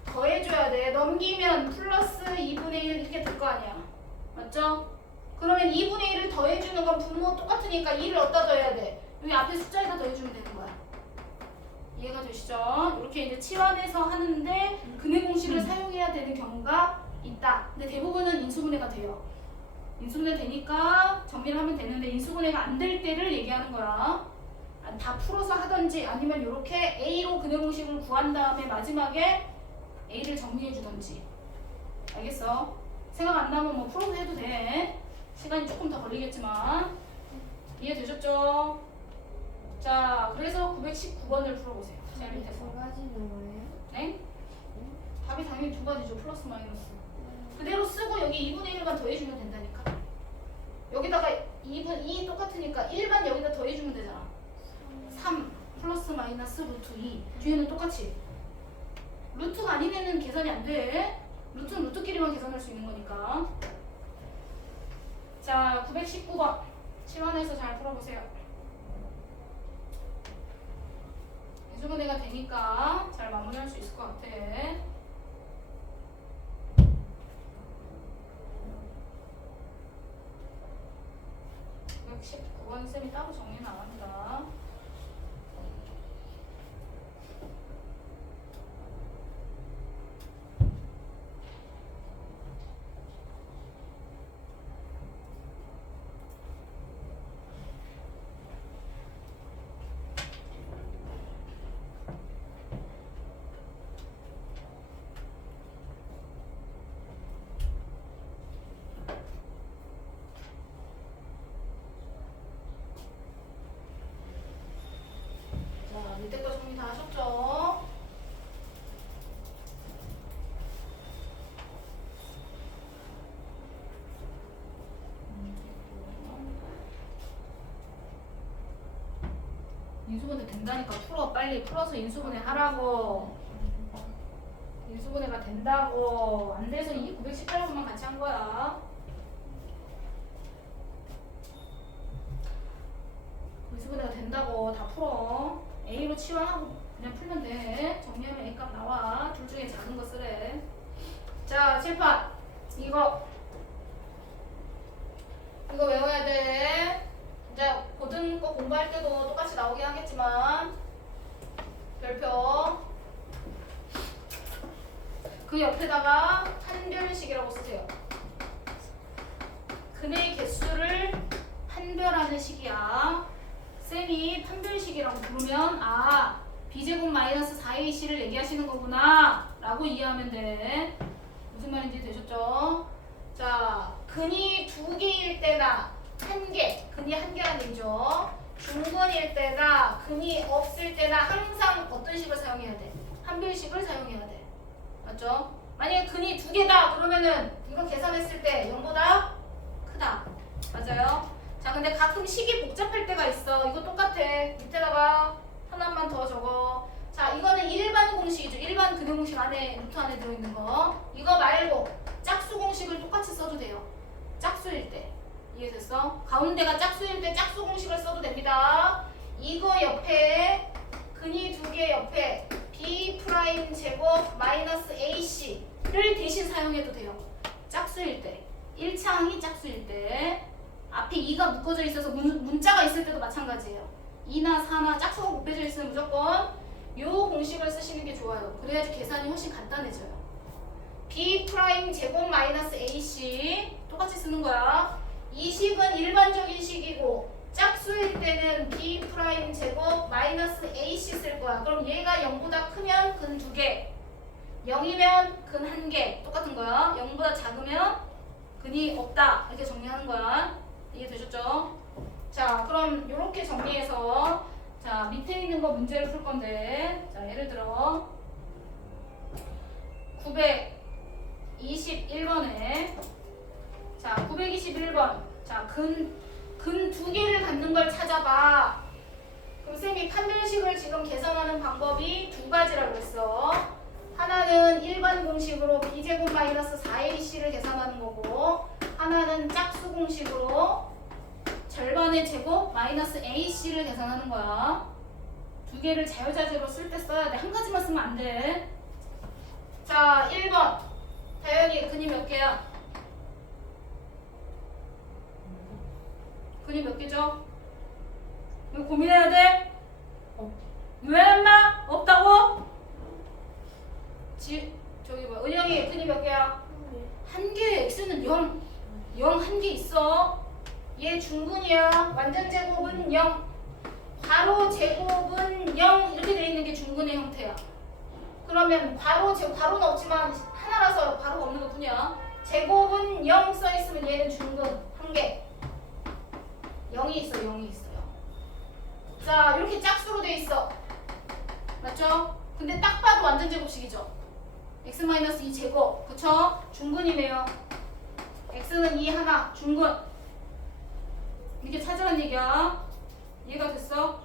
더해줘야 돼. 넘기면 플러스 2분의 1 이렇게 될 거 아니야. 맞죠? 그러면 2분의 1을 더해주는 건 분모 똑같으니까 2를 어디다 더해야 돼? 여기 앞에 숫자에다 더해주면 되는 거야. 이해가 되시죠? 이렇게 이제 치환해서 하는데 근해 공식을 사용해야 되는 경우가 있다. 근데 대부분은 인수분해가 돼요. 인수분해 되니까 정리를 하면 되는데 인수분해가 안 될 때를 얘기하는 거야. 다 풀어서 하던지 아니면 이렇게 A로 근해 공식을 구한 다음에 마지막에 A를 정리해 주던지. 알겠어? 생각 안 나면 뭐 풀어서 해도 돼. 시간이 조금 더 걸리겠지만 이해되셨죠? 자, 그래서 919번을 풀어보세요. 제일 밑에 거. 두 가지는 뭐예요? 네? 답이 당연히 두 가지죠. 플러스 마이너스. 그대로 쓰고 여기 2분의 1만 더해주면 된다니까. 여기다가 2분 2 똑같으니까 1만 여기다 더해주면 되잖아. 3 플러스 마이너스 루트 2. 뒤에는 똑같이. 루트가 아닌 애는 계산이 안 돼. 루트는 루트끼리만 계산할 수 있는 거니까. 자, 919번. 치환해서 잘 풀어보세요. 인수분해가 되니까 잘 마무리할 수 있을 것 같아. 919번 쌤이 따로 정리는 안 합니다. 자, 밑에 거 정리 다 하셨죠? 인수분해 된다니까 풀어. 빨리 풀어서 인수분해 하라고. 인수분해가 된다고. 안 돼서 이 918번만 같이 한 거야. 인수분해가 된다고. 다 풀어. A로 치환하고 그냥 풀면 돼. 정리하면 A값 나와. 둘 중에 작은 거 쓰래. 자, 칠판. 이거 외워야 돼. 이제 고등 거 공부할 때도 똑같이 나오긴 하겠지만 별표 그 옆에다가 판별식이라고 쓰세요. 근의 개수를 판별하는 식이야. 쌤이 판별식이라고 부르면 아, b제곱 마이너스 4ac를 얘기하시는 거구나 라고 이해하면 돼. 무슨 말인지 되셨죠? 자, 근이 2개일 때나 1개, 근이 1개라는 얘기죠. 중근일 때나 근이 없을 때나 항상 어떤 식을 사용해야 돼? 판별식을 사용해야 돼. 맞죠? 만약에 근이 2개다 그러면은 이거 계산했을 때 0보다 크다. 맞아요? 자, 근데 가끔 식이 복잡할 때가 있어. 이거 똑같아. 밑에다가 하나만 더 적어. 자, 이거는 일반 공식이죠. 일반 근해 공식 안에 루트 안에 들어있는 거. 이거 말고 짝수 공식을 똑같이 써도 돼요. 짝수일 때. 이해됐어? 가운데가 짝수일 때 짝수 공식을 써도 됩니다. 이거 옆에 근이 2개 옆에 b 프라임 제곱 마이너스 ac를 대신 사용해도 돼요. 짝수일 때. 1차항이 짝수일 때. 앞에 2가 묶어져 있어서 문자가 있을 때도 마찬가지예요. 2나 4나 짝수가 곱해져 있으면 무조건 요 공식을 쓰시는 게 좋아요. 그래야지 계산이 훨씬 간단해져요. b 프라임 제곱 마이너스 ac 똑같이 쓰는 거야. 이 식은 일반적인 식이고 짝수일 때는 b 프라임 제곱 마이너스 ac 쓸 거야. 그럼 얘가 0보다 크면 근 2개, 0이면 근 1개 똑같은 거야. 0보다 작으면 근이 없다 이렇게 정리하는 거야. 이해되셨죠? 자 그럼 이렇게 정리해서 자 밑에 있는 거 문제를 풀 건데 자 예를 들어 921번에 자 921번 자 근 두 개를 갖는 걸 찾아봐. 그럼 쌤이 판별식을 지금 계산하는 방법이 두 가지라고 했어. 하나는 일반 공식으로 b제곱 마이너스 4ac를 계산하는 거고 하나는 짝수 공식으로 절반의 제곱 마이너스 ac를 계산하는 거야. 두 개를 자유자재로 쓸 때 써야 돼. 한 가지만 쓰면 안 돼. 자 1번 다현이 근이 몇 개야? 근이 몇 개죠? 이거 고민해야 돼? 왜 엄마? 없다고? 저기 뭐 은영이 근이 몇 개야? 한 개. x는 0 한 개 있어. 얘 중근이야. 완전 제곱은 0 괄호 제곱은 0 이렇게 돼 있는 게 중근의 형태야. 그러면 괄호는 없지만 하나라서 괄호가 없는 것 뿐이야. 제곱은 0 써 있으면 얘는 중근 한 개. 0이 있어. 0이 있어요. 자 이렇게 짝수로 돼 있어. 맞죠? 근데 딱 봐도 완전 제곱식이죠. x-2 제곱 그쵸? 중근이네요. x는 2 하나 중근 이렇게 찾으란 얘기야. 이해가 됐어?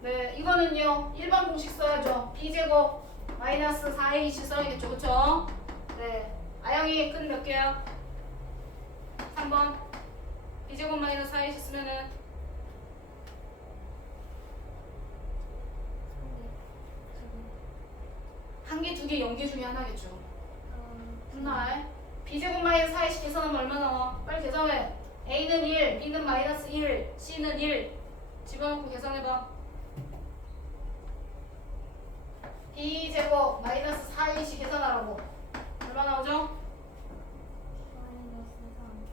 네 이거는요 일반 공식 써야죠. b제곱 마이너스 4ac 써야겠죠. 그쵸? 네 아영이 근 몇 개야? 3번 b제곱 마이너스 4ac 쓰면은 한 개, 두 개, 0개 중에 하나겠죠. 분할 b제곱 마이너스 4ac 계산하면 얼마 나와? 빨리 계산해. a는 1, b는 마이너스 1, c는 1 집어넣고 계산해봐. b제곱 마이너스 4ac 계산하라고. 얼마 나오죠?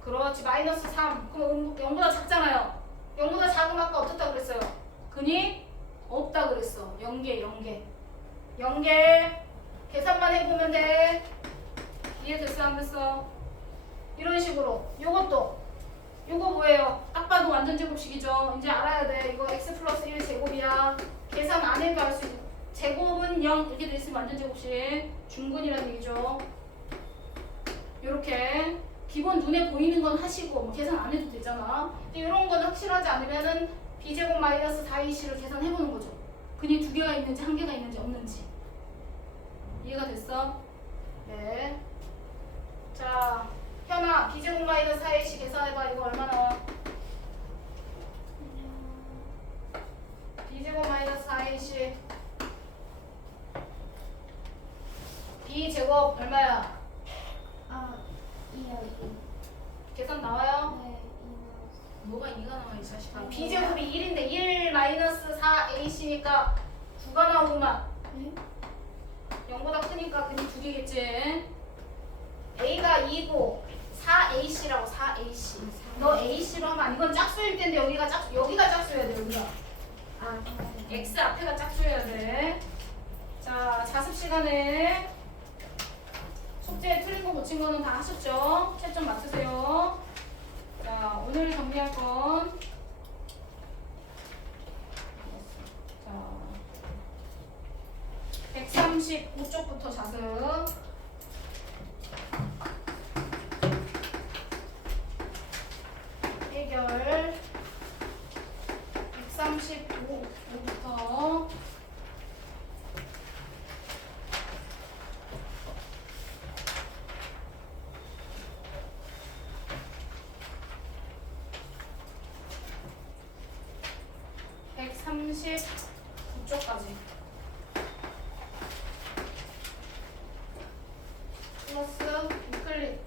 그렇지 마이너스 3. 그럼 0보다 작잖아요. 0보다 작으면 아까 어떻다 그랬어요? 근이 없다 그랬어. 0개 계산만 해보면 돼. 이해됐어 안 됐어? 이런 식으로 요거 뭐예요? 딱 봐도 완전 제곱식이죠. 이제 알아야 돼. 이거 x 플러스 1 제곱이야. 계산 안 해도 알 수 있어. 제곱은 0 이렇게 돼 있으면 완전 제곱식. 중근이라는 얘기죠. 요렇게 기본 눈에 보이는 건 하시고 뭐 계산 안 해도 되잖아. 근데 이런 건 확실하지 않으면은 b제곱 마이너스 4ac를 계산해보는 거죠. 근이 두 개가 있는지 한 개가 있는지 없는지. 이해가 됐어? 네. 자, 현아 b제곱 마이너스 4ac 계산해봐. 이거 얼마 나와? b제곱 마이너스 4ac b제곱 얼마야? 아 2요 2. 계산 나와요? 네 2 뭐가 2가 나와 이 자식아. 네. b제곱이 1인데 1 마이너스 4ac니까 9가 나오구만. 네? 0보다 크니까 근이 두 개겠지. a가 2고 4ac라고 4ac. 너 ac로 하면 안 이건 짝수일 텐데 여기가 짝수여야 돼 여기가. 아 x 앞에가 짝수여야 돼. 자 자습 시간에 숙제 틀린 거 고친 거는 다 하셨죠? 채점 맞추세요. 자 오늘 정리할 건 자 135쪽부터 자습. 해결 135부터 (139쪽까지) 플러스 유클릿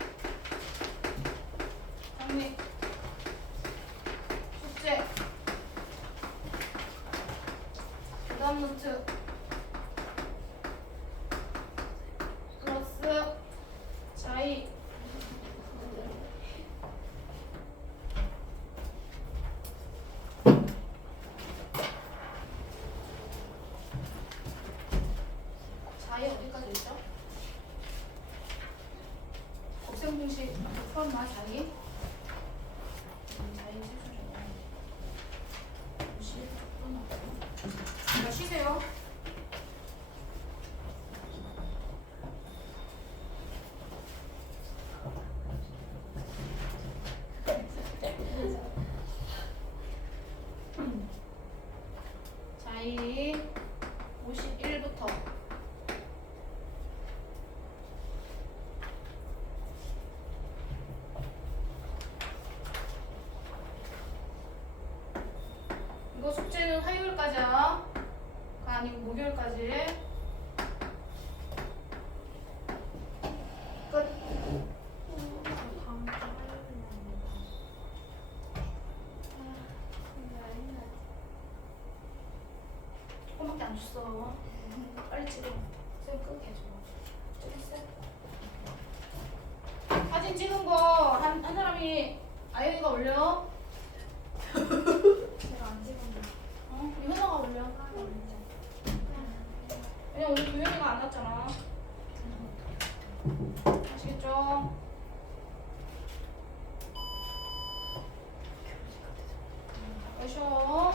정리 숙제 부담 노트 플러스 자이 자이 어디까지 있죠? 곱셈 공식 풀었나 자기? 자기 세수죠. 자, 쉬세요. 자이 51부터 이거 숙제는 화요일까지야. 아니고 목요일까지. 끝. 다음 주 화요일 납니다. 조금밖에 안 줬어. 빨리 찍어. 쌤 끄게 해줘. 찍었어? 사진 찍은 거 한 사람이 아이가 올려. 제가 안 찍었는데. 우리 현아가 올려. 왜냐면 우리 도현이가 안 났잖아. 아시겠죠? 쉬어.